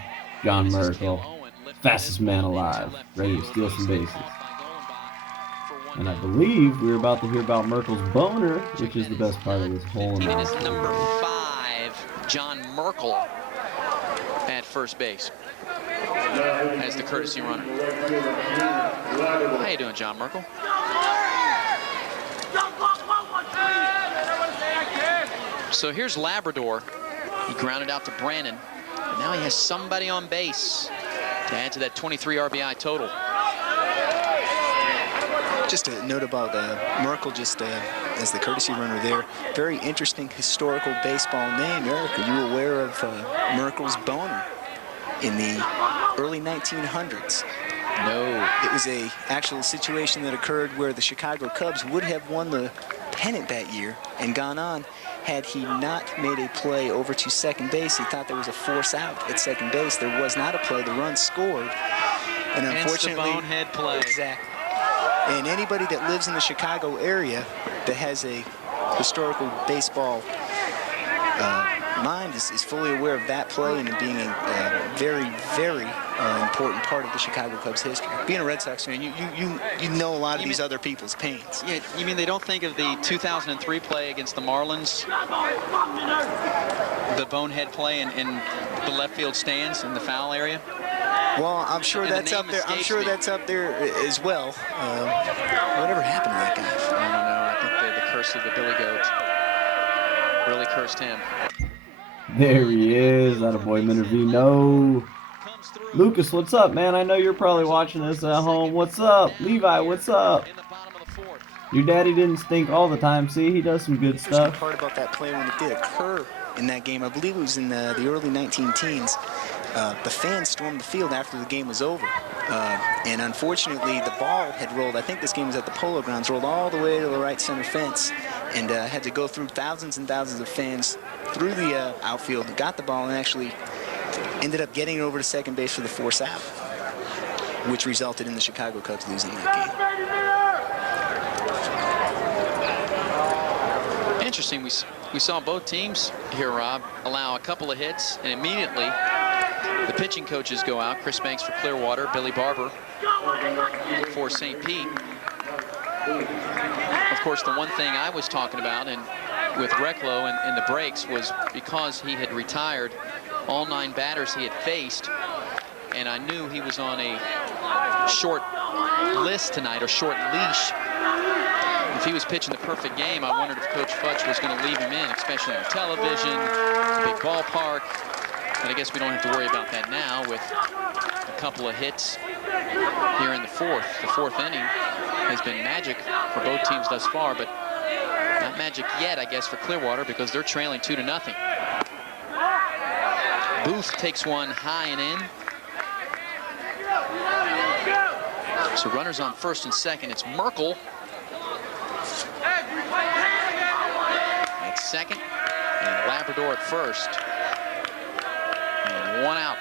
John Merkel, fastest man alive, ready to steal some bases. And I believe we're about to hear about Merkel's boner, which is the best part of this whole It is announcement. number 5, John Merkel, at first base as the courtesy runner. How you doing, John Merkel? So here's Labrador. He grounded out to Brannon, and now he has somebody on base to add to that 23 RBI total. Just a note about Merkel, just as the courtesy runner there. Very interesting historical baseball name. Eric, are you aware of Merkel's boner in the early 1900s? No. It was a actual situation that occurred where the Chicago Cubs would have won the pennant that year and gone on had he not made a play over to second base. He thought there was a force out at second base. There was not a play. The run scored. And unfortunately, hence the bonehead play. Exactly. And anybody that lives in the Chicago area that has a historical baseball mind is fully aware of that play and being a very, very important part of the Chicago Cubs history. Being a Red Sox fan, you know a lot of these other people's pains. Yeah, you mean they don't think of the 2003 play against the Marlins? The bonehead play in the left field stands in the foul area? Well, I'm sure that's up there. I'm sure that's up there as well. Whatever happened to that guy? I don't know. I think the curse of the Billy Goat really cursed him. There he is. Attaboy Minervino. Lucas, what's up, man? I know you're probably watching this at home. What's up? Levi, what's up? Your daddy didn't stink all the time. See, he does some good stuff. The part about that play when it did occur in that game, I believe it was in the early 19-teens. The fans stormed the field after the game was over. And unfortunately, the ball had rolled. I think this game was at the Polo Grounds, rolled all the way to the right center fence and had to go through thousands and thousands of fans through the outfield, got the ball, and actually ended up getting it over to second base for the force out, which resulted in the Chicago Cubs losing that game. Interesting. We saw both teams here, Rob, allow a couple of hits, and immediately the pitching coaches go out. Chris Banks for Clearwater, Billy Barber for St. Pete. Of course, the one thing I was talking about and with Recklow in the breaks was because he had retired all 9 batters he had faced, and I knew he was on a short list tonight, or short leash. If he was pitching the perfect game, I wondered if Coach Futch was going to leave him in, especially on television, big ballpark. But I guess we don't have to worry about that now with a couple of hits here in the fourth. The fourth inning has been magic for both teams thus far, but not magic yet, I guess, for Clearwater because they're trailing 2-0. Booth takes one high and in. So runners on first and second. It's Merkel at second and Labrador at first. And one out.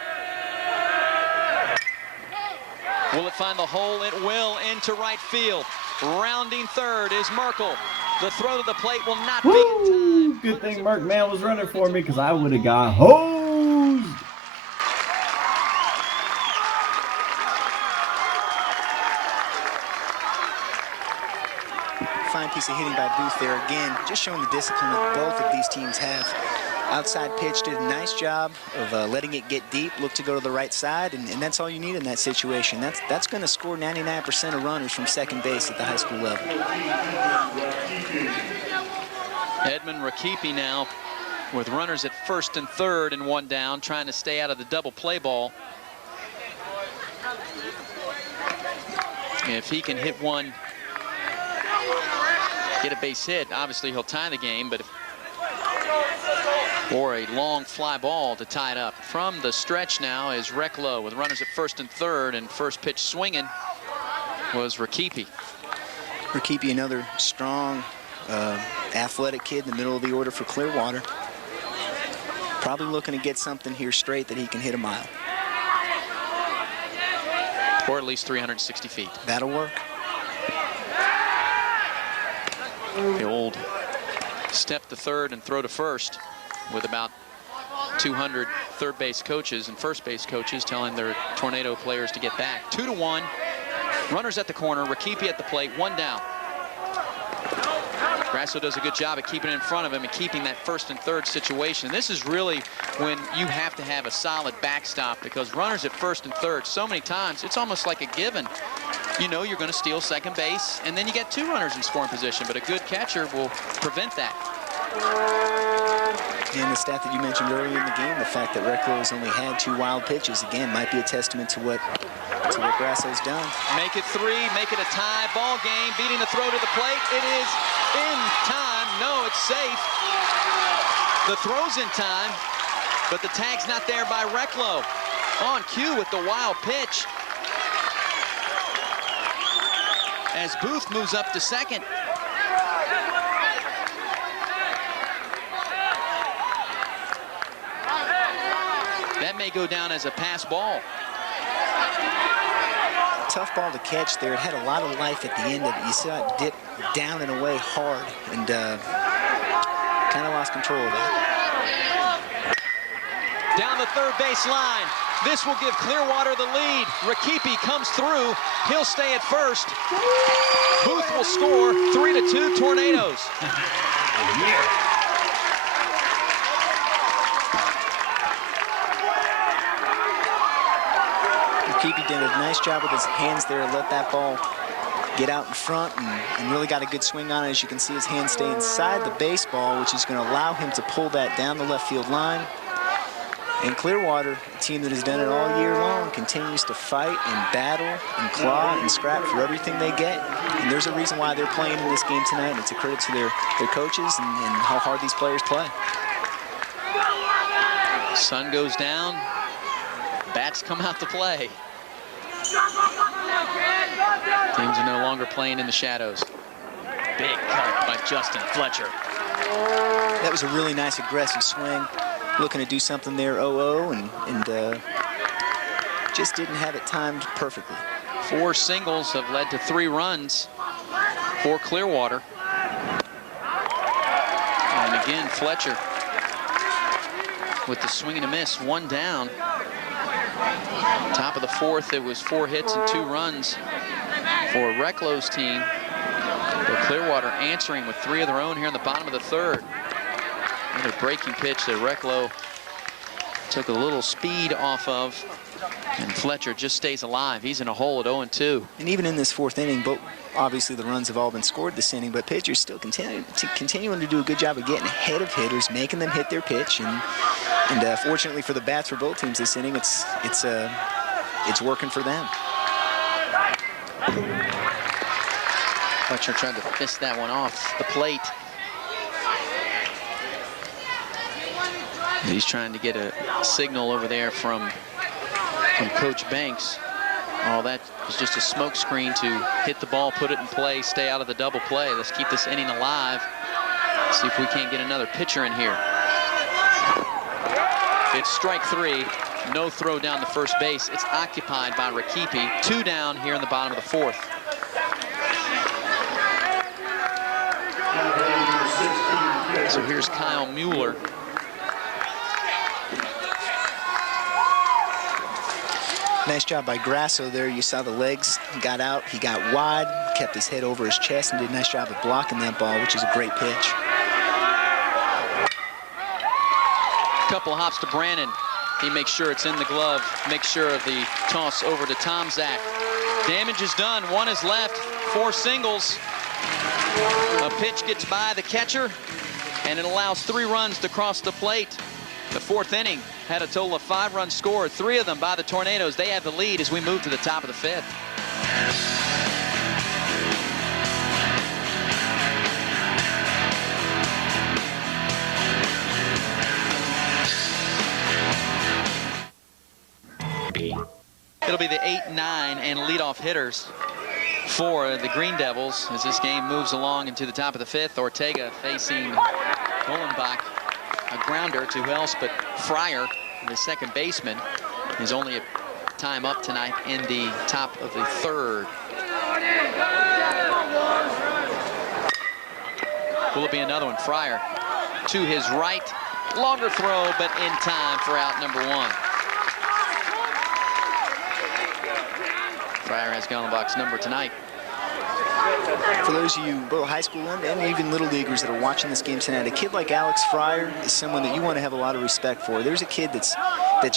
Will it find the hole? It will, into right field. Rounding third is Merkel. The throw to the plate will not be in time. Good thing Merk Man was running for me because I would have got hosed. Fine piece of hitting by Booth there again, just showing the discipline that both of these teams have. Outside pitch did a nice job of letting it get deep, look to go to the right side, and that's all you need in that situation. That's going to score 99% of runners from second base at the high school level. Edmon Rakipi now with runners at first and third and one down, trying to stay out of the double play ball. If he can hit one, get a base hit, obviously he'll tie the game, but or a long fly ball to tie it up. From the stretch now is Recklow with runners at first and third, and first pitch swinging was Rakipi. Rakipi, another strong, athletic kid in the middle of the order for Clearwater. Probably looking to get something here straight that he can hit a mile. Or at least 360 feet. That'll work. The old step to third and throw to first, with about 200 third base coaches and first base coaches telling their Tornado players to get back. 2-1. Runners at the corner. Rakipi at the plate. One down. Grasso does a good job of keeping it in front of him and keeping that first and third situation. This is really when you have to have a solid backstop, because runners at first and third, so many times, it's almost like a given. You know you're going to steal second base, and then you get 2 runners in scoring position, but a good catcher will prevent that. And the stat that you mentioned earlier in the game, the fact that Recklow has only had 2 wild pitches, again, might be a testament to what Grasso's done. Make it 3, make it a tie ball game. Beating the throw to the plate. It is in time. No, it's safe. The throw's in time, but the tag's not there by Recklow. On cue with the wild pitch. As Booth moves up to second. That may go down as a pass ball. tough ball to catch there. It had a lot of life at the end of it. You saw it dip down and away hard, and kind of lost control of that. Down the third base line. This will give Clearwater the lead. Rakipi comes through. He'll stay at first. Booth will score. 3-2 Tornadoes. Rakipi did a nice job with his hands there, let that ball get out in front and really got a good swing on it. As you can see, his hands stay inside the baseball, which is going to allow him to pull that down the left field line. And Clearwater, a team that has done it all year long, continues to fight and battle and claw and scrap for everything they get. And there's a reason why they're playing in this game tonight, and it's a credit to their coaches and how hard these players play. Sun goes down. Bats come out to play. Teams are no longer playing in the shadows. Big cut by Justin Fletcher. That was a really nice aggressive swing. Looking to do something there 0-0 and just didn't have it timed perfectly. 4 singles have led to 3 runs for Clearwater. And again, Fletcher with the swing and a miss, 1 down. Top of the 4th, it was 4 hits and 2 runs for Recklo's team. But Clearwater answering with 3 of their own here in the bottom of the 3rd. Another breaking pitch that Rakipi took a little speed off of, and Fletcher just stays alive. He's in a hole at 0-2. And even in this 4th inning, but obviously the runs have all been scored this inning, but pitchers still continuing to do a good job of getting ahead of hitters, making them hit their pitch, and fortunately for the bats for both teams this inning, it's working for them. Fletcher tried to fist that one off the plate. He's trying to get a signal over there from Coach Banks. All that is just a smoke screen to hit the ball, put it in play, stay out of the double play. Let's keep this inning alive. See if we can't get another pitcher in here. It's strike 3. No throw down to first base. It's occupied by Rakipi. 2 down here in the bottom of the 4th. So here's Kyle Mueller. Nice job by Grasso there. You saw the legs got out. He got wide, kept his head over his chest, and did a nice job of blocking that ball, which is a great pitch. Couple hops to Brannon. He makes sure it's in the glove. Makes sure of the toss over to Tom Zach. Damage is done. 1 is left. 4 singles. A pitch gets by the catcher, and it allows 3 runs to cross the plate. The 4th inning had a total of 5 runs scored, 3 of them by the Tornadoes. They have the lead as we move to the top of the 5th. It'll be the 8, 9, and leadoff hitters for the Green Devils as this game moves along into the top of the 5th. Ortega facing Gollenbach. A grounder to who else but Fryer, the second baseman, is only a time up tonight in the top of the 3rd. Will it be another one? Fryer to his right. Longer throw, but in time for out number 1. Fryer has Gollenbach's number tonight. For those of you, both high school and even little leaguers that are watching this game tonight, a kid like Alex Fryer is someone that you want to have a lot of respect for. There's a kid that's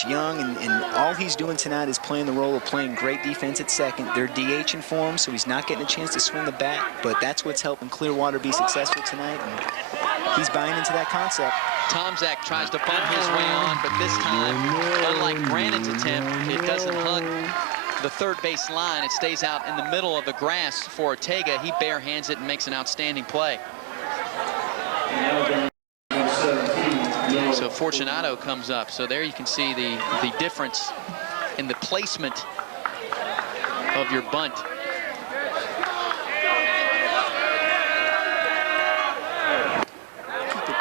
young, and all he's doing tonight is playing the role of playing great defense at second. They're DHing for him, so he's not getting a chance to swing the bat, but that's what's helping Clearwater be successful tonight, and he's buying into that concept. Tomzak tries to bunt his way on, but this time, unlike Brandon's attempt, it doesn't hug the 3rd base line. It stays out in the middle of the grass for Ortega. He barehands it and makes an outstanding play. So Fortunato comes up. So there you can see the difference in the placement of your bunt.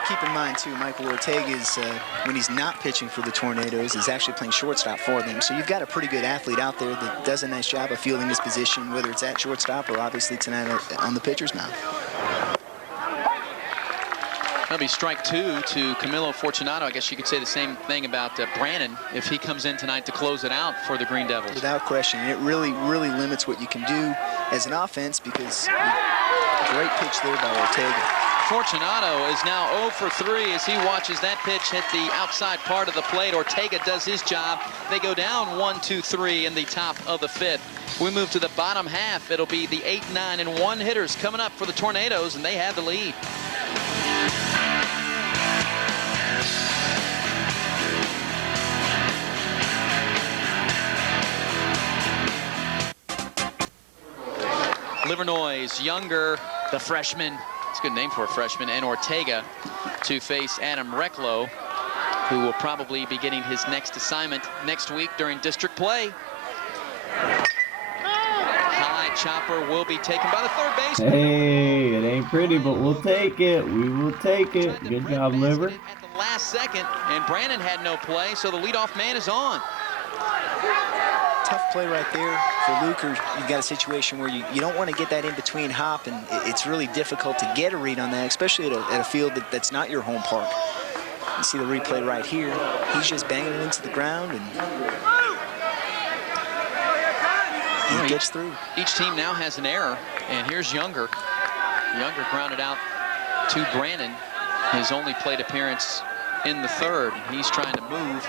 keep in mind, too, Michael Ortega is, when he's not pitching for the Tornadoes, is actually playing shortstop for them. So you've got a pretty good athlete out there that does a nice job of fielding his position, whether it's at shortstop or obviously tonight on the pitcher's mound. That'll be strike 2 to Camilo Fortunato. I guess you could say the same thing about Brannon if he comes in tonight to close it out for the Green Devils. Without question. It really limits what you can do as an offense because great pitch there by Ortega. Fortunato is now 0 for 3 as he watches that pitch hit the outside part of the plate. Ortega does his job. They go down 1-2-3 in the top of the 5th. We move to the bottom half. It'll be the 8, 9, and 1 hitters coming up for the Tornadoes, and they have the lead. Livernois, Younger, the freshman, it's a good name for a freshman, and Ortega to face Adam Recklow, who will probably be getting his next assignment next week during district play. High chopper will be taken by the third baseman. Hey, it ain't pretty, but we'll take it. We will take it. Good job, Liver. At the last second, and Brannon had no play, so the leadoff man is on. Tough play right there for Luker. You've got a situation where you don't want to get that in-between hop, and it's really difficult to get a read on that, especially at a field that's not your home park. You see the replay right here. He's just banging it into the ground, and he gets through. Each team now has an error, and here's Younger. Younger grounded out to Brannon, his only plate appearance in the 3rd. He's trying to move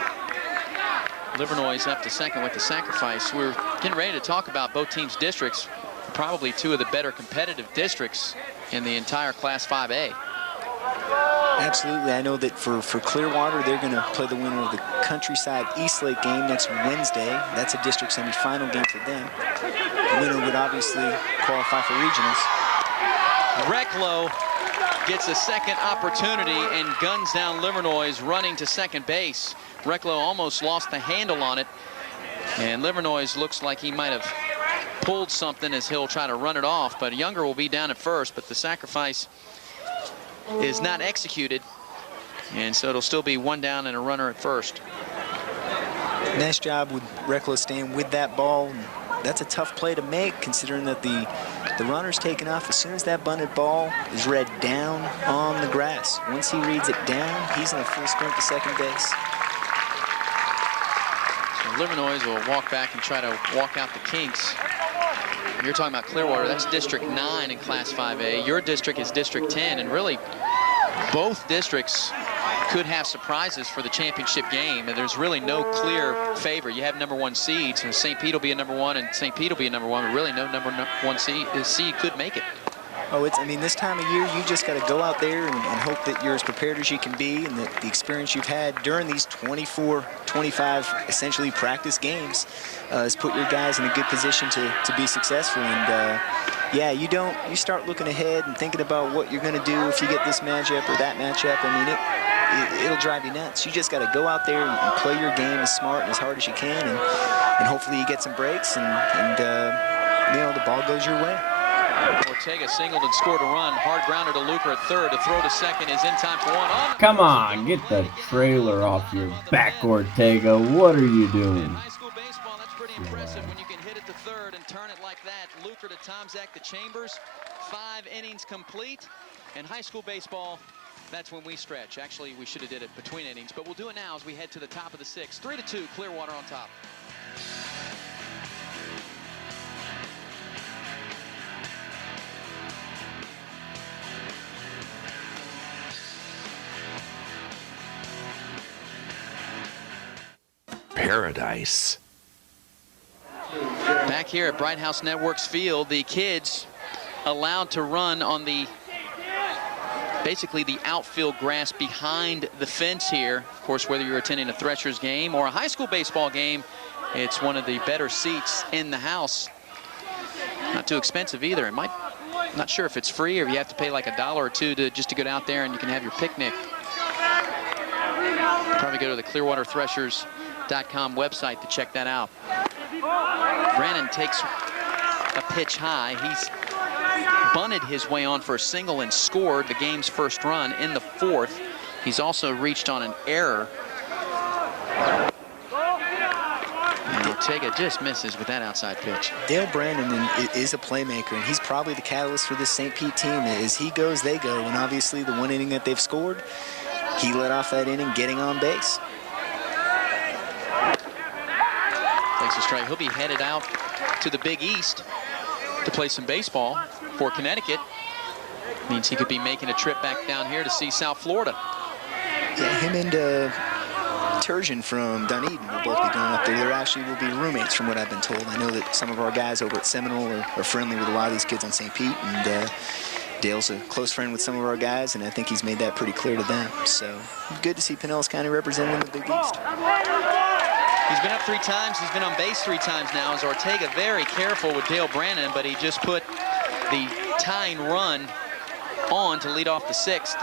Livernois up to second with the sacrifice. We're getting ready to talk about both teams' districts, probably 2 of the better competitive districts in the entire Class 5A. Absolutely. I know that for Clearwater, they're going to play the winner of the Countryside Eastlake game next Wednesday. That's a district semifinal game for them. The winner would obviously qualify for regionals. Recklow gets a second opportunity and guns down Livernois running to second base. Recklow almost lost the handle on it, and Livernois looks like he might have pulled something as he'll try to run it off, but Younger will be down at first, but the sacrifice is not executed, and so it'll still be 1 down and a runner at first. Nice job with Recklow staying with that ball. That's a tough play to make, considering that the runner's taken off as soon as that bunted ball is read down on the grass. Once he reads it down, he's in a full sprint to second base. Livernois will walk back and try to walk out the kinks. You're talking about Clearwater, that's District 9 in Class 5A. Your district is District 10, and really both districts could have surprises for the championship game, and there's really no clear favor. You have #1 seeds, and St. Pete will be a #1, and St. Pete will be a #1, but really no #1 seed could make it. Oh, I mean, this time of year, you just got to go out there and hope that you're as prepared as you can be, and that the experience you've had during these 24, 25, essentially practice games has put your guys in a good position to be successful. And yeah, you start looking ahead and thinking about what you're going to do if you get this matchup or that matchup. I mean, it'll drive you nuts. You just got to go out there and play your game as smart and as hard as you can, and hopefully you get some breaks, and you know, the ball goes your way. Ortega singled and scored a run. Hard grounder to Luker at 3rd. To throw to second is in time for 1. On. Come on, get the trailer off your back, Ortega. What are you doing? High school baseball, that's pretty impressive when you can hit it to 3rd and turn it like that. Luker to Tomzak to Chambers. 5 innings complete. And high school baseball, that's when we stretch. Actually, we should have did it between innings, but we'll do it now as we head to the top of the 6th. 3-2, Clearwater on top. Paradise. Back here at Bright House Networks Field, the kids allowed to run on basically the outfield grass behind the fence here. Of course, whether you're attending a Threshers game or a high school baseball game, it's one of the better seats in the house. Not too expensive either. Not sure if it's free or if you have to pay like $1 or $2 just to get out there and you can have your picnic. Probably go to the ClearwaterThreshers.com website to check that out. Brannon takes a pitch high. He's bunted his way on for a single and scored the game's first run in the 4th. He's also reached on an error. And Ortega just misses with that outside pitch. Dale Brandon is a playmaker, and he's probably the catalyst for this St. Pete team. As he goes, they go. And obviously, the one inning that they've scored, he led off that inning getting on base. Takes a strike. He'll be headed out to the Big East to play some baseball for Connecticut. Means he could be making a trip back down here to see South Florida. Yeah, him and Turgeon from Dunedin will both be going up there. They actually will be roommates, from what I've been told. I know that some of our guys over at Seminole are friendly with a lot of these kids on St. Pete, and Dale's a close friend with some of our guys, and I think he's made that pretty clear to them. So good to see Pinellas County represented in the Big East. He's been up 3 times. He's been on base 3 times now. As Ortega very careful with Dale Brandon, but he just put the tying run on to lead off the 6th.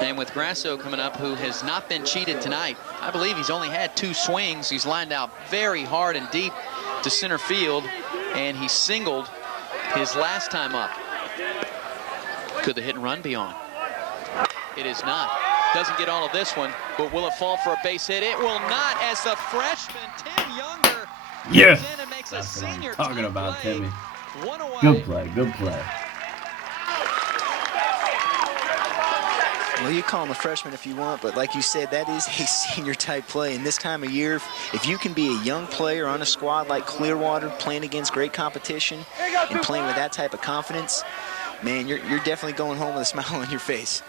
And with Grasso coming up, who has not been cheated tonight. I believe he's only had 2 swings. He's lined out very hard and deep to center field, and he singled his last time up. Could the hit and run be on? It is not. Doesn't get all of this one, but will it fall for a base hit? It will not, as the freshman, Tim Younger, Yes! comes in and makes a That's what I'm senior talking time about, play. Timmy. 1 away. Good play, good play. Well, you call him a freshman if you want, but like you said, that is a senior type play. And this time of year, if you can be a young player on a squad like Clearwater, playing against great competition and playing with that type of confidence, man, you're definitely going home with a smile on your face.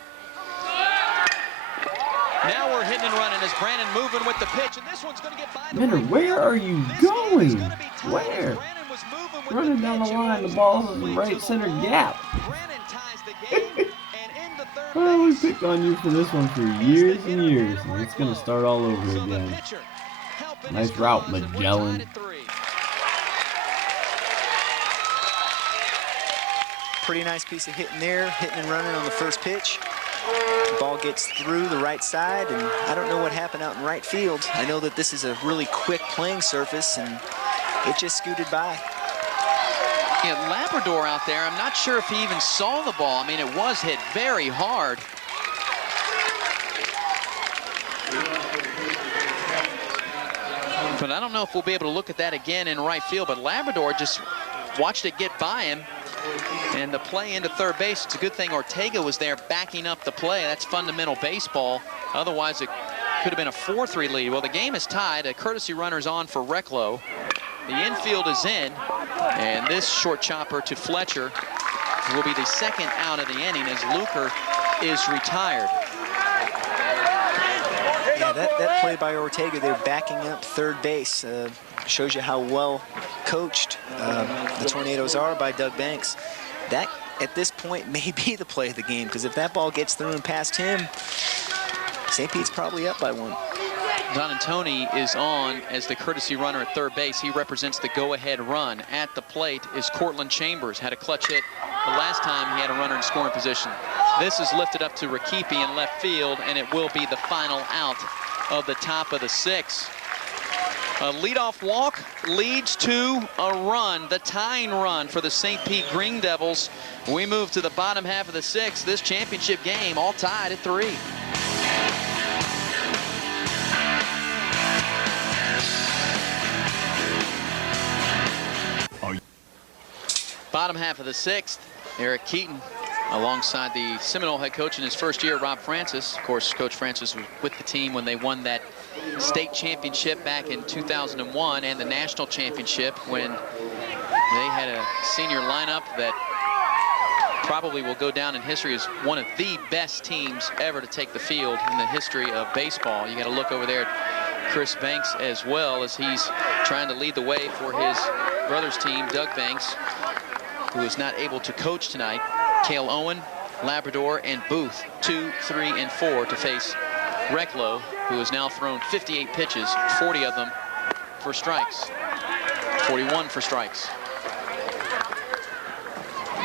Now we're hitting and running as Brandon moving with the pitch, and this one's going to get by the Minner, right where fielder. are you This game is going? gonna be tied. Where? Brandon was moving with Running the down the pitch. line, It the ball's goes in the all way right to center wall. gap. Brandon ties the game, and in the third Oh, we base, picked on you for this one for is the years and hitter, years, Brandon and it's going to Recklow. start all over So the again. pitcher helping Nice his route, cause, and we're Magellan. tied at 3. Pretty nice piece of hitting there, hitting and running on the first pitch. The ball gets through the right side, and I don't know what happened out in right field. I know that this is a really quick playing surface, and it just scooted by. Yeah, Labrador out there, I'm not sure if he even saw the ball. I mean, it was hit very hard. But I don't know if we'll be able to look at that again in right field, but Labrador just watched it get by him. And the play into third base, it's a good thing Ortega was there backing up the play. That's fundamental baseball. Otherwise, it could have been a 4-3 lead. Well, the game is tied. A courtesy runner's on for Recklow. The infield is in, and this short chopper to Fletcher will be the second out of the inning as Luker is retired. Yeah, that play by Ortega there, backing up third base, shows you how well coached the Tornadoes are by Doug Banks. That, at this point, may be the play of the game, because if that ball gets through and past him, St. Pete's probably up by 1. Don Antoni is on as the courtesy runner at third base. He represents the go-ahead run. At the plate is Cortland Chambers. Had a clutch hit the last time he had a runner in scoring position. This is lifted up to Rakipi in left field, and it will be the final out of the top of the 6th. A leadoff walk leads to a run, the tying run for the St. Pete Green Devils. We move to the bottom half of the 6th. This championship game all tied at 3. Bottom half of the 6th, Eric Keaton alongside the Seminole head coach in his first year, Rob Francis. Of course, Coach Francis was with the team when they won that state championship back in 2001 and the national championship when they had a senior lineup that probably will go down in history as one of the best teams ever to take the field in the history of baseball. You got to look over there at Chris Banks as well, as he's trying to lead the way for his brother's team, Doug Banks, who is not able to coach tonight. Cale Owen, Labrador, and Booth, 2, 3, and 4 to face Recklow, who has now thrown 58 pitches, 40 of them for strikes, 41 for strikes.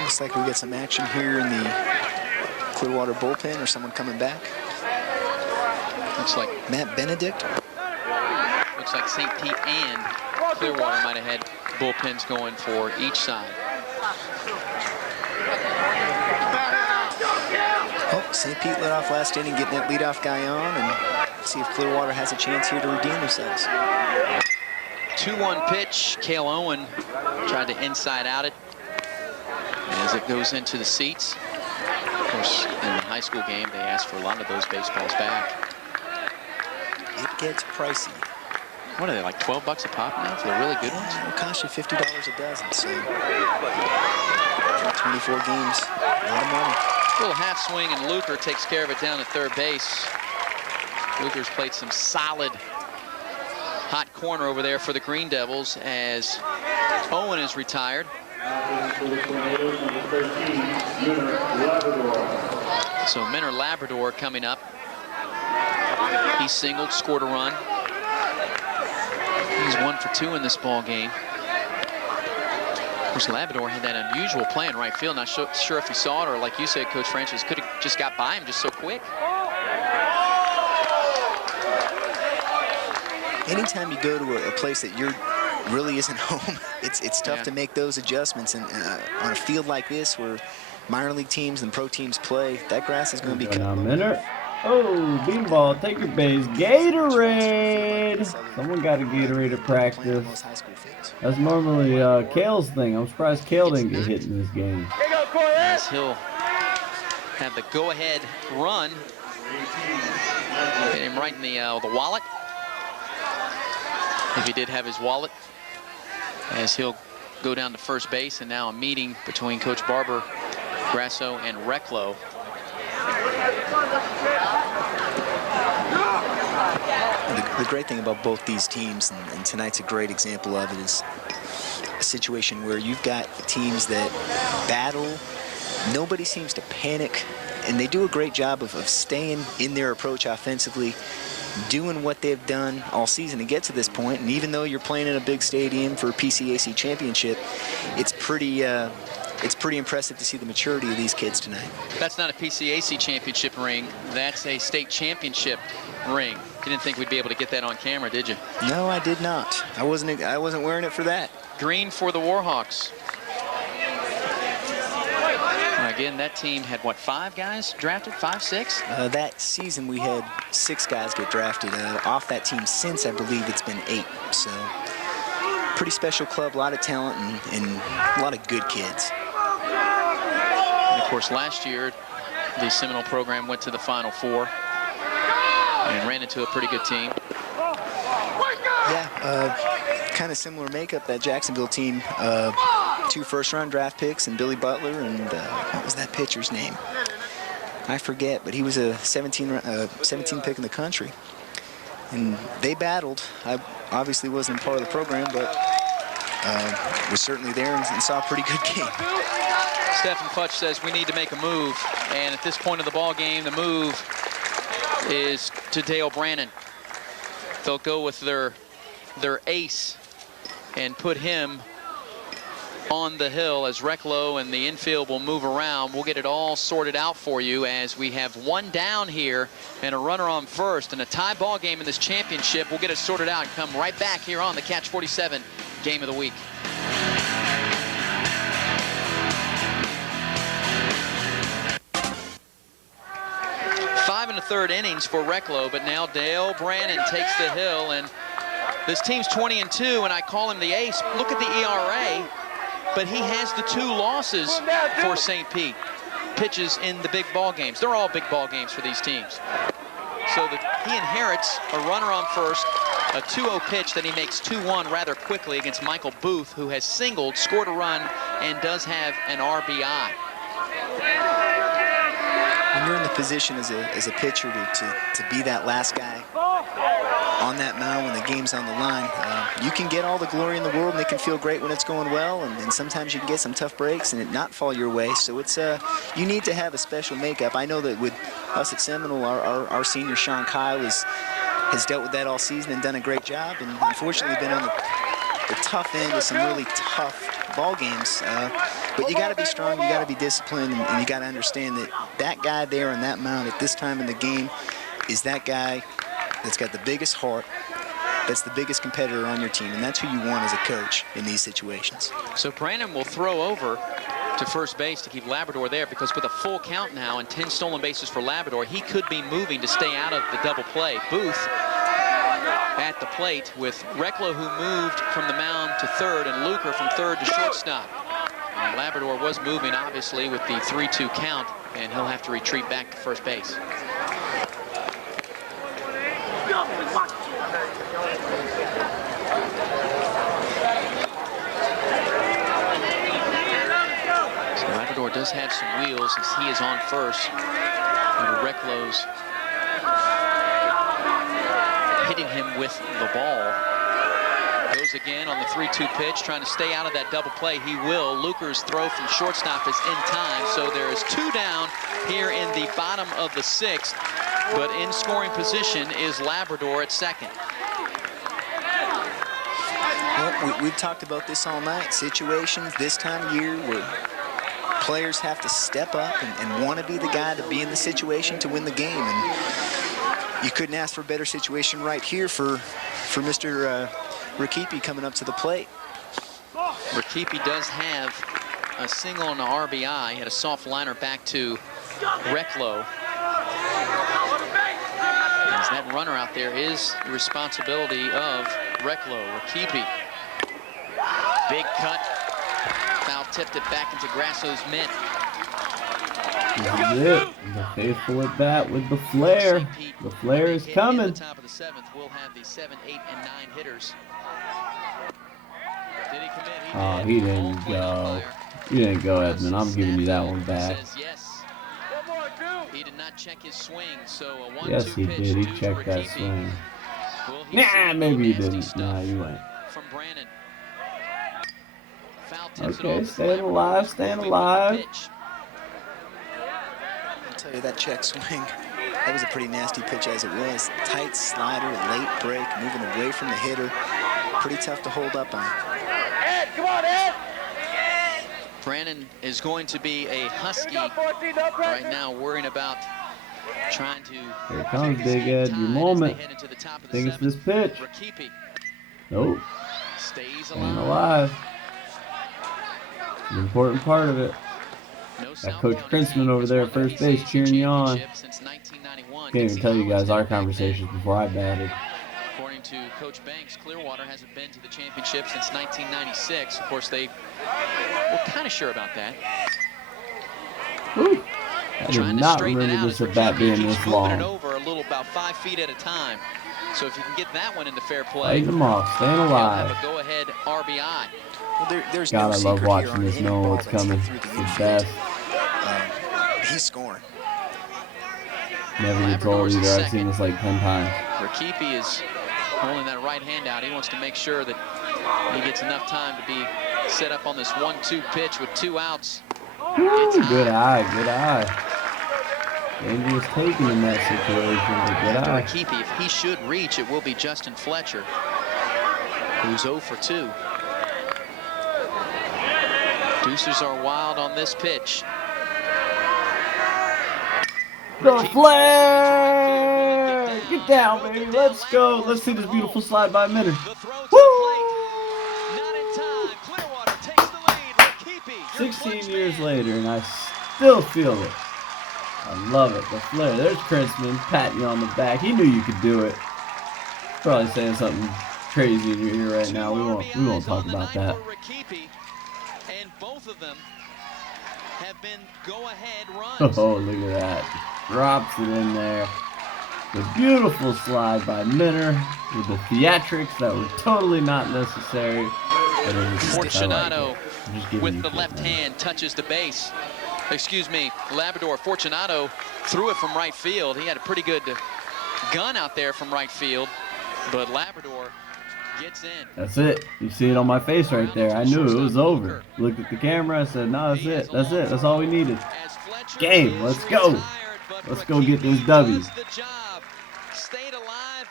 Looks like we get some action here in the Clearwater bullpen, or someone coming back. Looks like Matt Benedict. Looks like St. Pete and Clearwater might have had bullpens going for each side. St. Pete led off last inning, getting that leadoff guy on, and see if Clearwater has a chance here to redeem themselves. 2-1 pitch. Cale Owen tried to inside out it as it goes into the seats. Of course, in the high school game, they asked for a lot of those baseballs back. It gets pricey. What are they, like 12 bucks a pop now for the really good ones? It'll cost you $50 a dozen, so 24 games, a lot of money. Little half swing, and Luker takes care of it down at third base. Luker's played some solid hot corner over there for the Green Devils as Owen is retired. So Minor Labrador coming up. He singled, scored a run. He's 1 for 2 in this ball game. Of course, Labrador had that unusual play in right field. Not sure if he saw it, or like you said, Coach Francis, could have just got by him just so quick. Anytime you go to a place that really isn't home, it's tough to make those adjustments. And on a field like this, where minor league teams and pro teams play, that grass is going to be cut. Oh, Beanball, take your base. Gatorade! Someone got a Gatorade at practice. That's normally Cale's thing. I'm surprised Cale didn't get hit in this game. As he'll have the go-ahead run. Hit him right in the wallet. If he did have his wallet. As he'll go down to first base, and now a meeting between Coach Barber, Grasso, and Recklow. The great thing about both these teams, and tonight's a great example of it, is a situation where you've got teams that battle. Nobody seems to panic, and they do a great job of staying in their approach offensively, doing what they've done all season to get to this point. And even though you're playing in a big stadium for a PCAC championship, it's pretty impressive to see the maturity of these kids tonight. That's not a PCAC championship ring. That's a state championship ring. You didn't think we'd be able to get that on camera, did you? No, I did not. I wasn't wearing it for that. Green for the Warhawks. Again, that team had, what, 5 guys drafted? 5, 6? That season we had 6 guys get drafted. Off that team since, I believe it's been 8. So pretty special club, a lot of talent, and a lot of good kids. And of course, last year, the Seminole program went to the Final Four and ran into a pretty good team. Yeah, kind of similar makeup, that Jacksonville team. 2 first-round draft picks, and Billy Butler, and what was that pitcher's name? I forget, but he was a 17 pick in the country. And they battled. I obviously wasn't part of the program, but was certainly there and saw a pretty good game. Stephen Futch says we need to make a move, and at this point of the ball game, the move is to Dale Brannon. They'll go with their ace and put him on the hill as Recklow and the infield will move around. We'll get it all sorted out for you as we have 1 down here and a runner on first, and a tie ball game in this championship. We'll get it sorted out and come right back here on the Catch 47 Game of the Week. 5 1/3 innings for Recklow, but now Dale Brannon takes the hill, and this team's 20-2, and I call him the ace. Look at the ERA. But he has the 2 losses for St. Pete. Pitches in the big ball games. They're all big ball games for these teams. So he inherits a runner on first, a 2-0 pitch that he makes 2-1 rather quickly against Michael Booth, who has singled, scored a run, and does have an RBI. When you're in the position as a pitcher to be that last guy on that mound when the game's on the line, you can get all the glory in the world, and it can feel great when it's going well, and sometimes you can get some tough breaks and it not fall your way. So it's you need to have a special makeup. I know that with us at Seminole, our senior Sean Kyle has dealt with that all season and done a great job, and unfortunately been on the tough end of some really tough ball games. But you got to be strong, you got to be disciplined, and you got to understand that guy there on that mound at this time in the game is that guy that's got the biggest heart, that's the biggest competitor on your team, and that's who you want as a coach in these situations. So Brannon will throw over to first base to keep Labrador there, because with a full count now and 10 stolen bases for Labrador, he could be moving to stay out of the double play. Booth at the plate with Recklow, who moved from the mound to third, and Luker from third to shortstop. And Labrador was moving, obviously, with the 3-2 count, and he'll have to retreat back to first base. Labrador does have some wheels as he is on first. Recklow's hitting him with the ball. Goes again on the 3-2 pitch, trying to stay out of that double play. He will. Luker's throw from shortstop is in time, so there is 2 down here in the bottom of the 6th. But in scoring position is Labrador at second. Well, we've talked about this all night. Situations this time of year where players have to step up and want to be the guy to be in the situation to win the game. And you couldn't ask for a better situation right here for Mr. Rakipi coming up to the plate. Rakipi does have a single and an RBI. Had a soft liner back to Recklow. As that runner out there is the responsibility of Recklow. Rakipi. Big cut. Foul tipped it back into Grasso's mitt. This is it. The faithful at bat with the FLAIR. The FLAIR is coming. At the top of the 7th, we'll have the 7, 8, and 9 hitters. Did he commit? He didn't go. You didn't go, Edmon. I'm giving you that one back. Yes. He did not check his swing, so a 1-2 Yes, he pitch did. He to checked that Rakipi. swing. Nah, maybe he didn't. Nah, you went. From Brannon. Foul tips it Okay, off. staying alive, staying alive. I'll tell you, that check swing, that was a pretty nasty pitch as it was. Tight slider, late break, moving away from the hitter. Pretty tough to hold up on. Ed, come on, Ed! Brannon is going to be a Husky right now, worrying about trying to. Here comes Big Ed, your moment. I think it's this pitch. Rakipi Nope. stays Staying alive. alive. An important part of it. No Got South Coach County Princeman team over has there won at the first base PCAC cheering you on. championship since 1991. Can't even tell you guys our Dixie Collins conversations before I batted. According to Coach Banks, Clearwater hasn't been to the championship since 1996. Of course, they were kind of sure about that. Whew. I did Trying to not straighten it remember out this as at bat Rakipi being keeps this moving it long. over a little, about 5 feet at a time. So if you can get that one into fair play, Fighting them off, staying you'll alive. have a go-ahead RBI. Well, there's God, no I secret love here watching on this, any knowing ball what's that's hit coming. through the It's infield. best. He's scoring. Never gets old either. I've seen this like 10 times. Rakipi is holding that right hand out. He wants to make sure that he gets enough time to be set up on this 1-2 pitch with 2 outs. Ooh, good eye, good eye. Dangerous taking in that situation, but good After eye. Rakipi, if he should reach, it will be Justin Fletcher, who's 0 for 2. Deucers are wild on this pitch. The FLAIR! Get down, baby. Let's go. Let's see this beautiful slide by Minner. Woo! 16 years later, and I still feel it. I love it. The FLAIR. There's Princeman patting you on the back. He knew you could do it. Probably saying something crazy in your ear right now. We won't talk about that. And both of them have been go-ahead runs. Oh, look at that. Drops it in there. The beautiful slide by Minner with the theatrics that were totally not necessary. But it was Fortunato with the credit, left man. hand touches the base. Excuse me, Labrador. Fortunato threw it from right field. He had a pretty good gun out there from right field, but Labrador gets in. That's it. You see it on my face right there. I knew it was over. Looked at the camera. I said, no, that's it. That's it. That's all we needed. Game. Let's go. Let's go get this W. The job. Stayed alive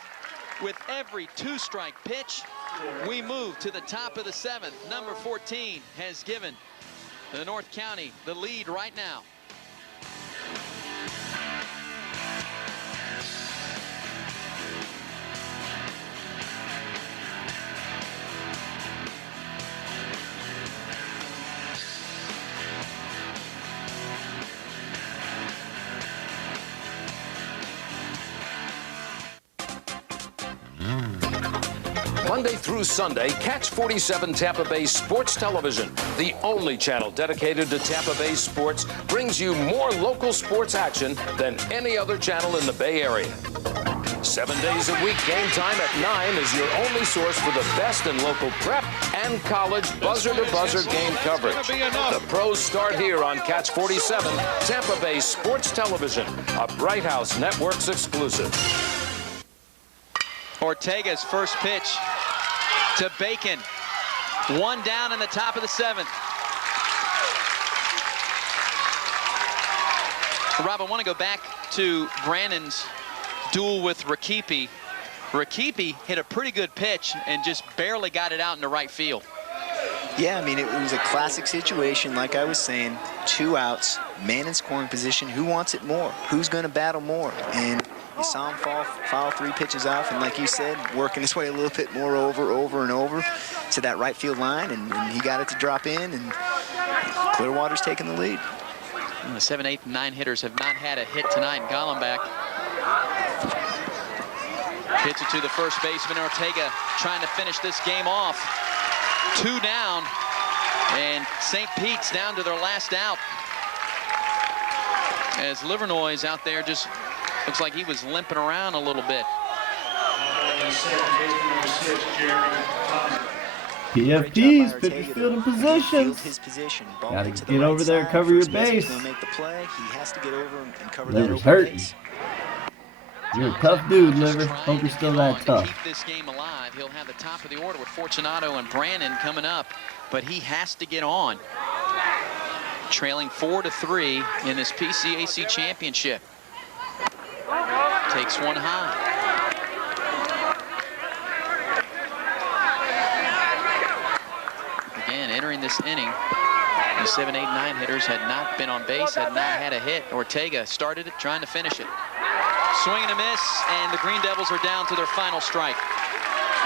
with every 2-strike pitch. We move to the top of the 7th. Number 14 has given the North County the lead right now. Monday through Sunday, catch 47 Tampa Bay Sports Television. The only channel dedicated to Tampa Bay sports brings you more local sports action than any other channel in the Bay Area. 7 days a week, game time at 9 is your only source for the best in local prep and college buzzer-to-buzzer game coverage. The pros start here on Catch 47, Tampa Bay Sports Television, a Bright House Networks exclusive. Ortega's first pitch to Bacon. 1 down in the top of the 7th. Rob, I want to go back to Brannon's duel with Rakipi. Rakipi hit a pretty good pitch and just barely got it out into right field. Yeah, I mean, it was a classic situation, like I was saying. 2 outs, man in scoring position. Who wants it more? Who's going to battle more? And you saw him foul 3 pitches off, and like you said, working his way a little bit more over and over to that right field line, and he got it to drop in, and Clearwater's taking the lead. And the 7, 8, and 9 hitters have not had a hit tonight. Gollenbach hits it to the first baseman. Ortega trying to finish this game off. 2 down, and St. Pete's down to their last out. As Livernois is out there, just looks like he was limping around a little bit. PFDs, pitch your field in positions. Gotta get over there and cover your base. Liver's hurting. You're a tough dude, Liver. Hope you're still that tough. To keep this game alive, he'll have the top of the order with Fortunato and Brannon coming up, but he has to get on. Trailing 4-3 in this PCAC championship. Takes one high. Again, entering this inning, the 7, 8, 9 hitters had not been on base, had not had a hit. Ortega started it, trying to finish it. Swing and a miss, and the Green Devils are down to their final strike.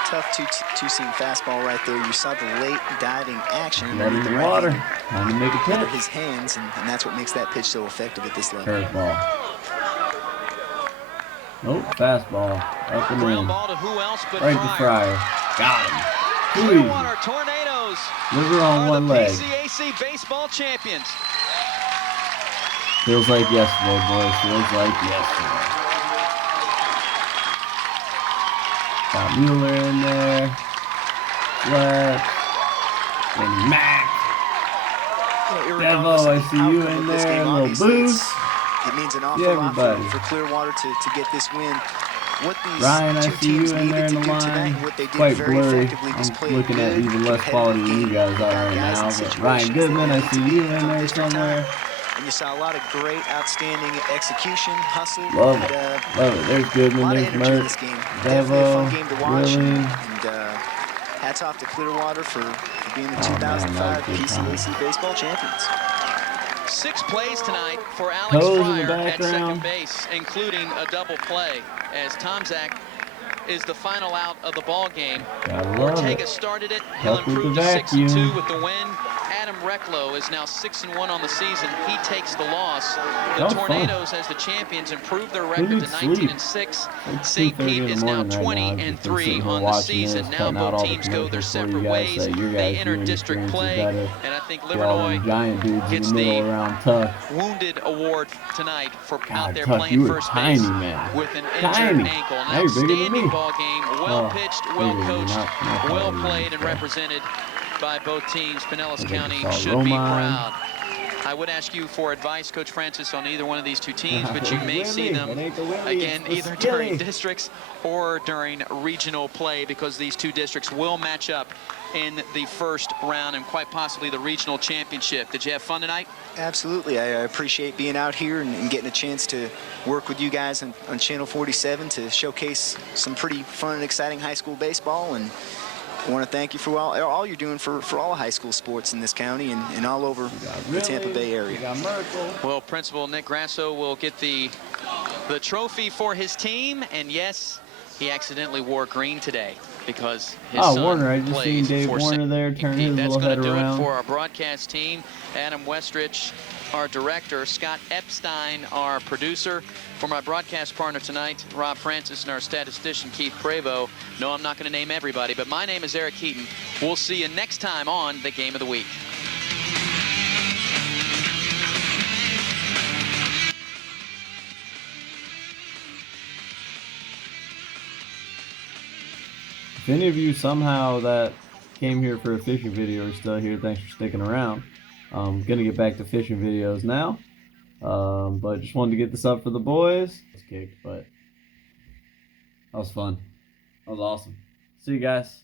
Tough two-seam fastball right there. You saw the late diving action. Let in the water. Time to make a pitch. His hands, and that's what makes that pitch so effective at this level. Curveball. Nope, fastball. Up and in. Ball to who else but right to Fryer. Got him. Clearwater Tornadoes. Liver on one leg. PCAC baseball champions. Feels like yesterday, boys. Feels like yesterday. Got Mueller in there. Left. And Mac. Devo, I see you in there. A little boost. It means an awful lot for Clearwater to get this win. What these Ryan, I two see teams you in there needed in to the do tonight, line. what they did Quite very blurry. effectively was play I'm looking at good, even less quality than you guys are right guys in now. But situations Ryan Goodman, I see you in there somewhere. And you saw a lot of great, outstanding execution, hustle. Love and, it. Love it. There's a Goodman, lot of there's energy in Mert, this game. Definitely a fun game to watch. Willie. And hats off to Clearwater for being the 2005 PCAC baseball champions. 6 plays tonight for Alex Fryer at second base, including a double play, as Tomczak is the final out of the ball game. Ortega started it. He'll improve to 6-2 with the win. Adam Recklow is now 6-1 on the season. He takes the loss. The Tornadoes, as the champions, improved their record to 19-6. St. Pete is now 20-3 on the season. Now both teams go their separate ways. They enter district play, and I think Livernois gets the wounded award tonight for out there playing first base with an injured ankle. An outstanding ball game, well pitched, well coached, well played, and represented by both teams. Pinellas County should be proud. I would ask you for advice, Coach Francis, on either one of these two teams, but you may see them again either during districts or during regional play, because these two districts will match up in the first round and quite possibly the regional championship. Did you have fun tonight? Absolutely. I appreciate being out here and getting a chance to work with you guys on Channel 47 to showcase some pretty fun and exciting high school baseball. And I want to thank you for all you're doing for all high school sports in this county and all over the Tampa Bay area. Well, Principal Nick Grasso will get the trophy for his team, and yes, he accidentally wore green today because his son Warner, I just seen plays Dave for Warner there turn his little head around. That's going to do it for our broadcast team. Adam Westrich our director, Scott Epstein, our producer. For my broadcast partner tonight, Rob Francis, and our statistician, Keith Prevo. No, I'm not going to name everybody, but my name is Eric Heaton. We'll see you next time on the Game of the Week. If any of you somehow that came here for a fishing video are still here, thanks for sticking around. I'm gonna get back to fishing videos now, but just wanted to get this up for the boys. It's kicked, but that was fun. That was awesome. See you guys.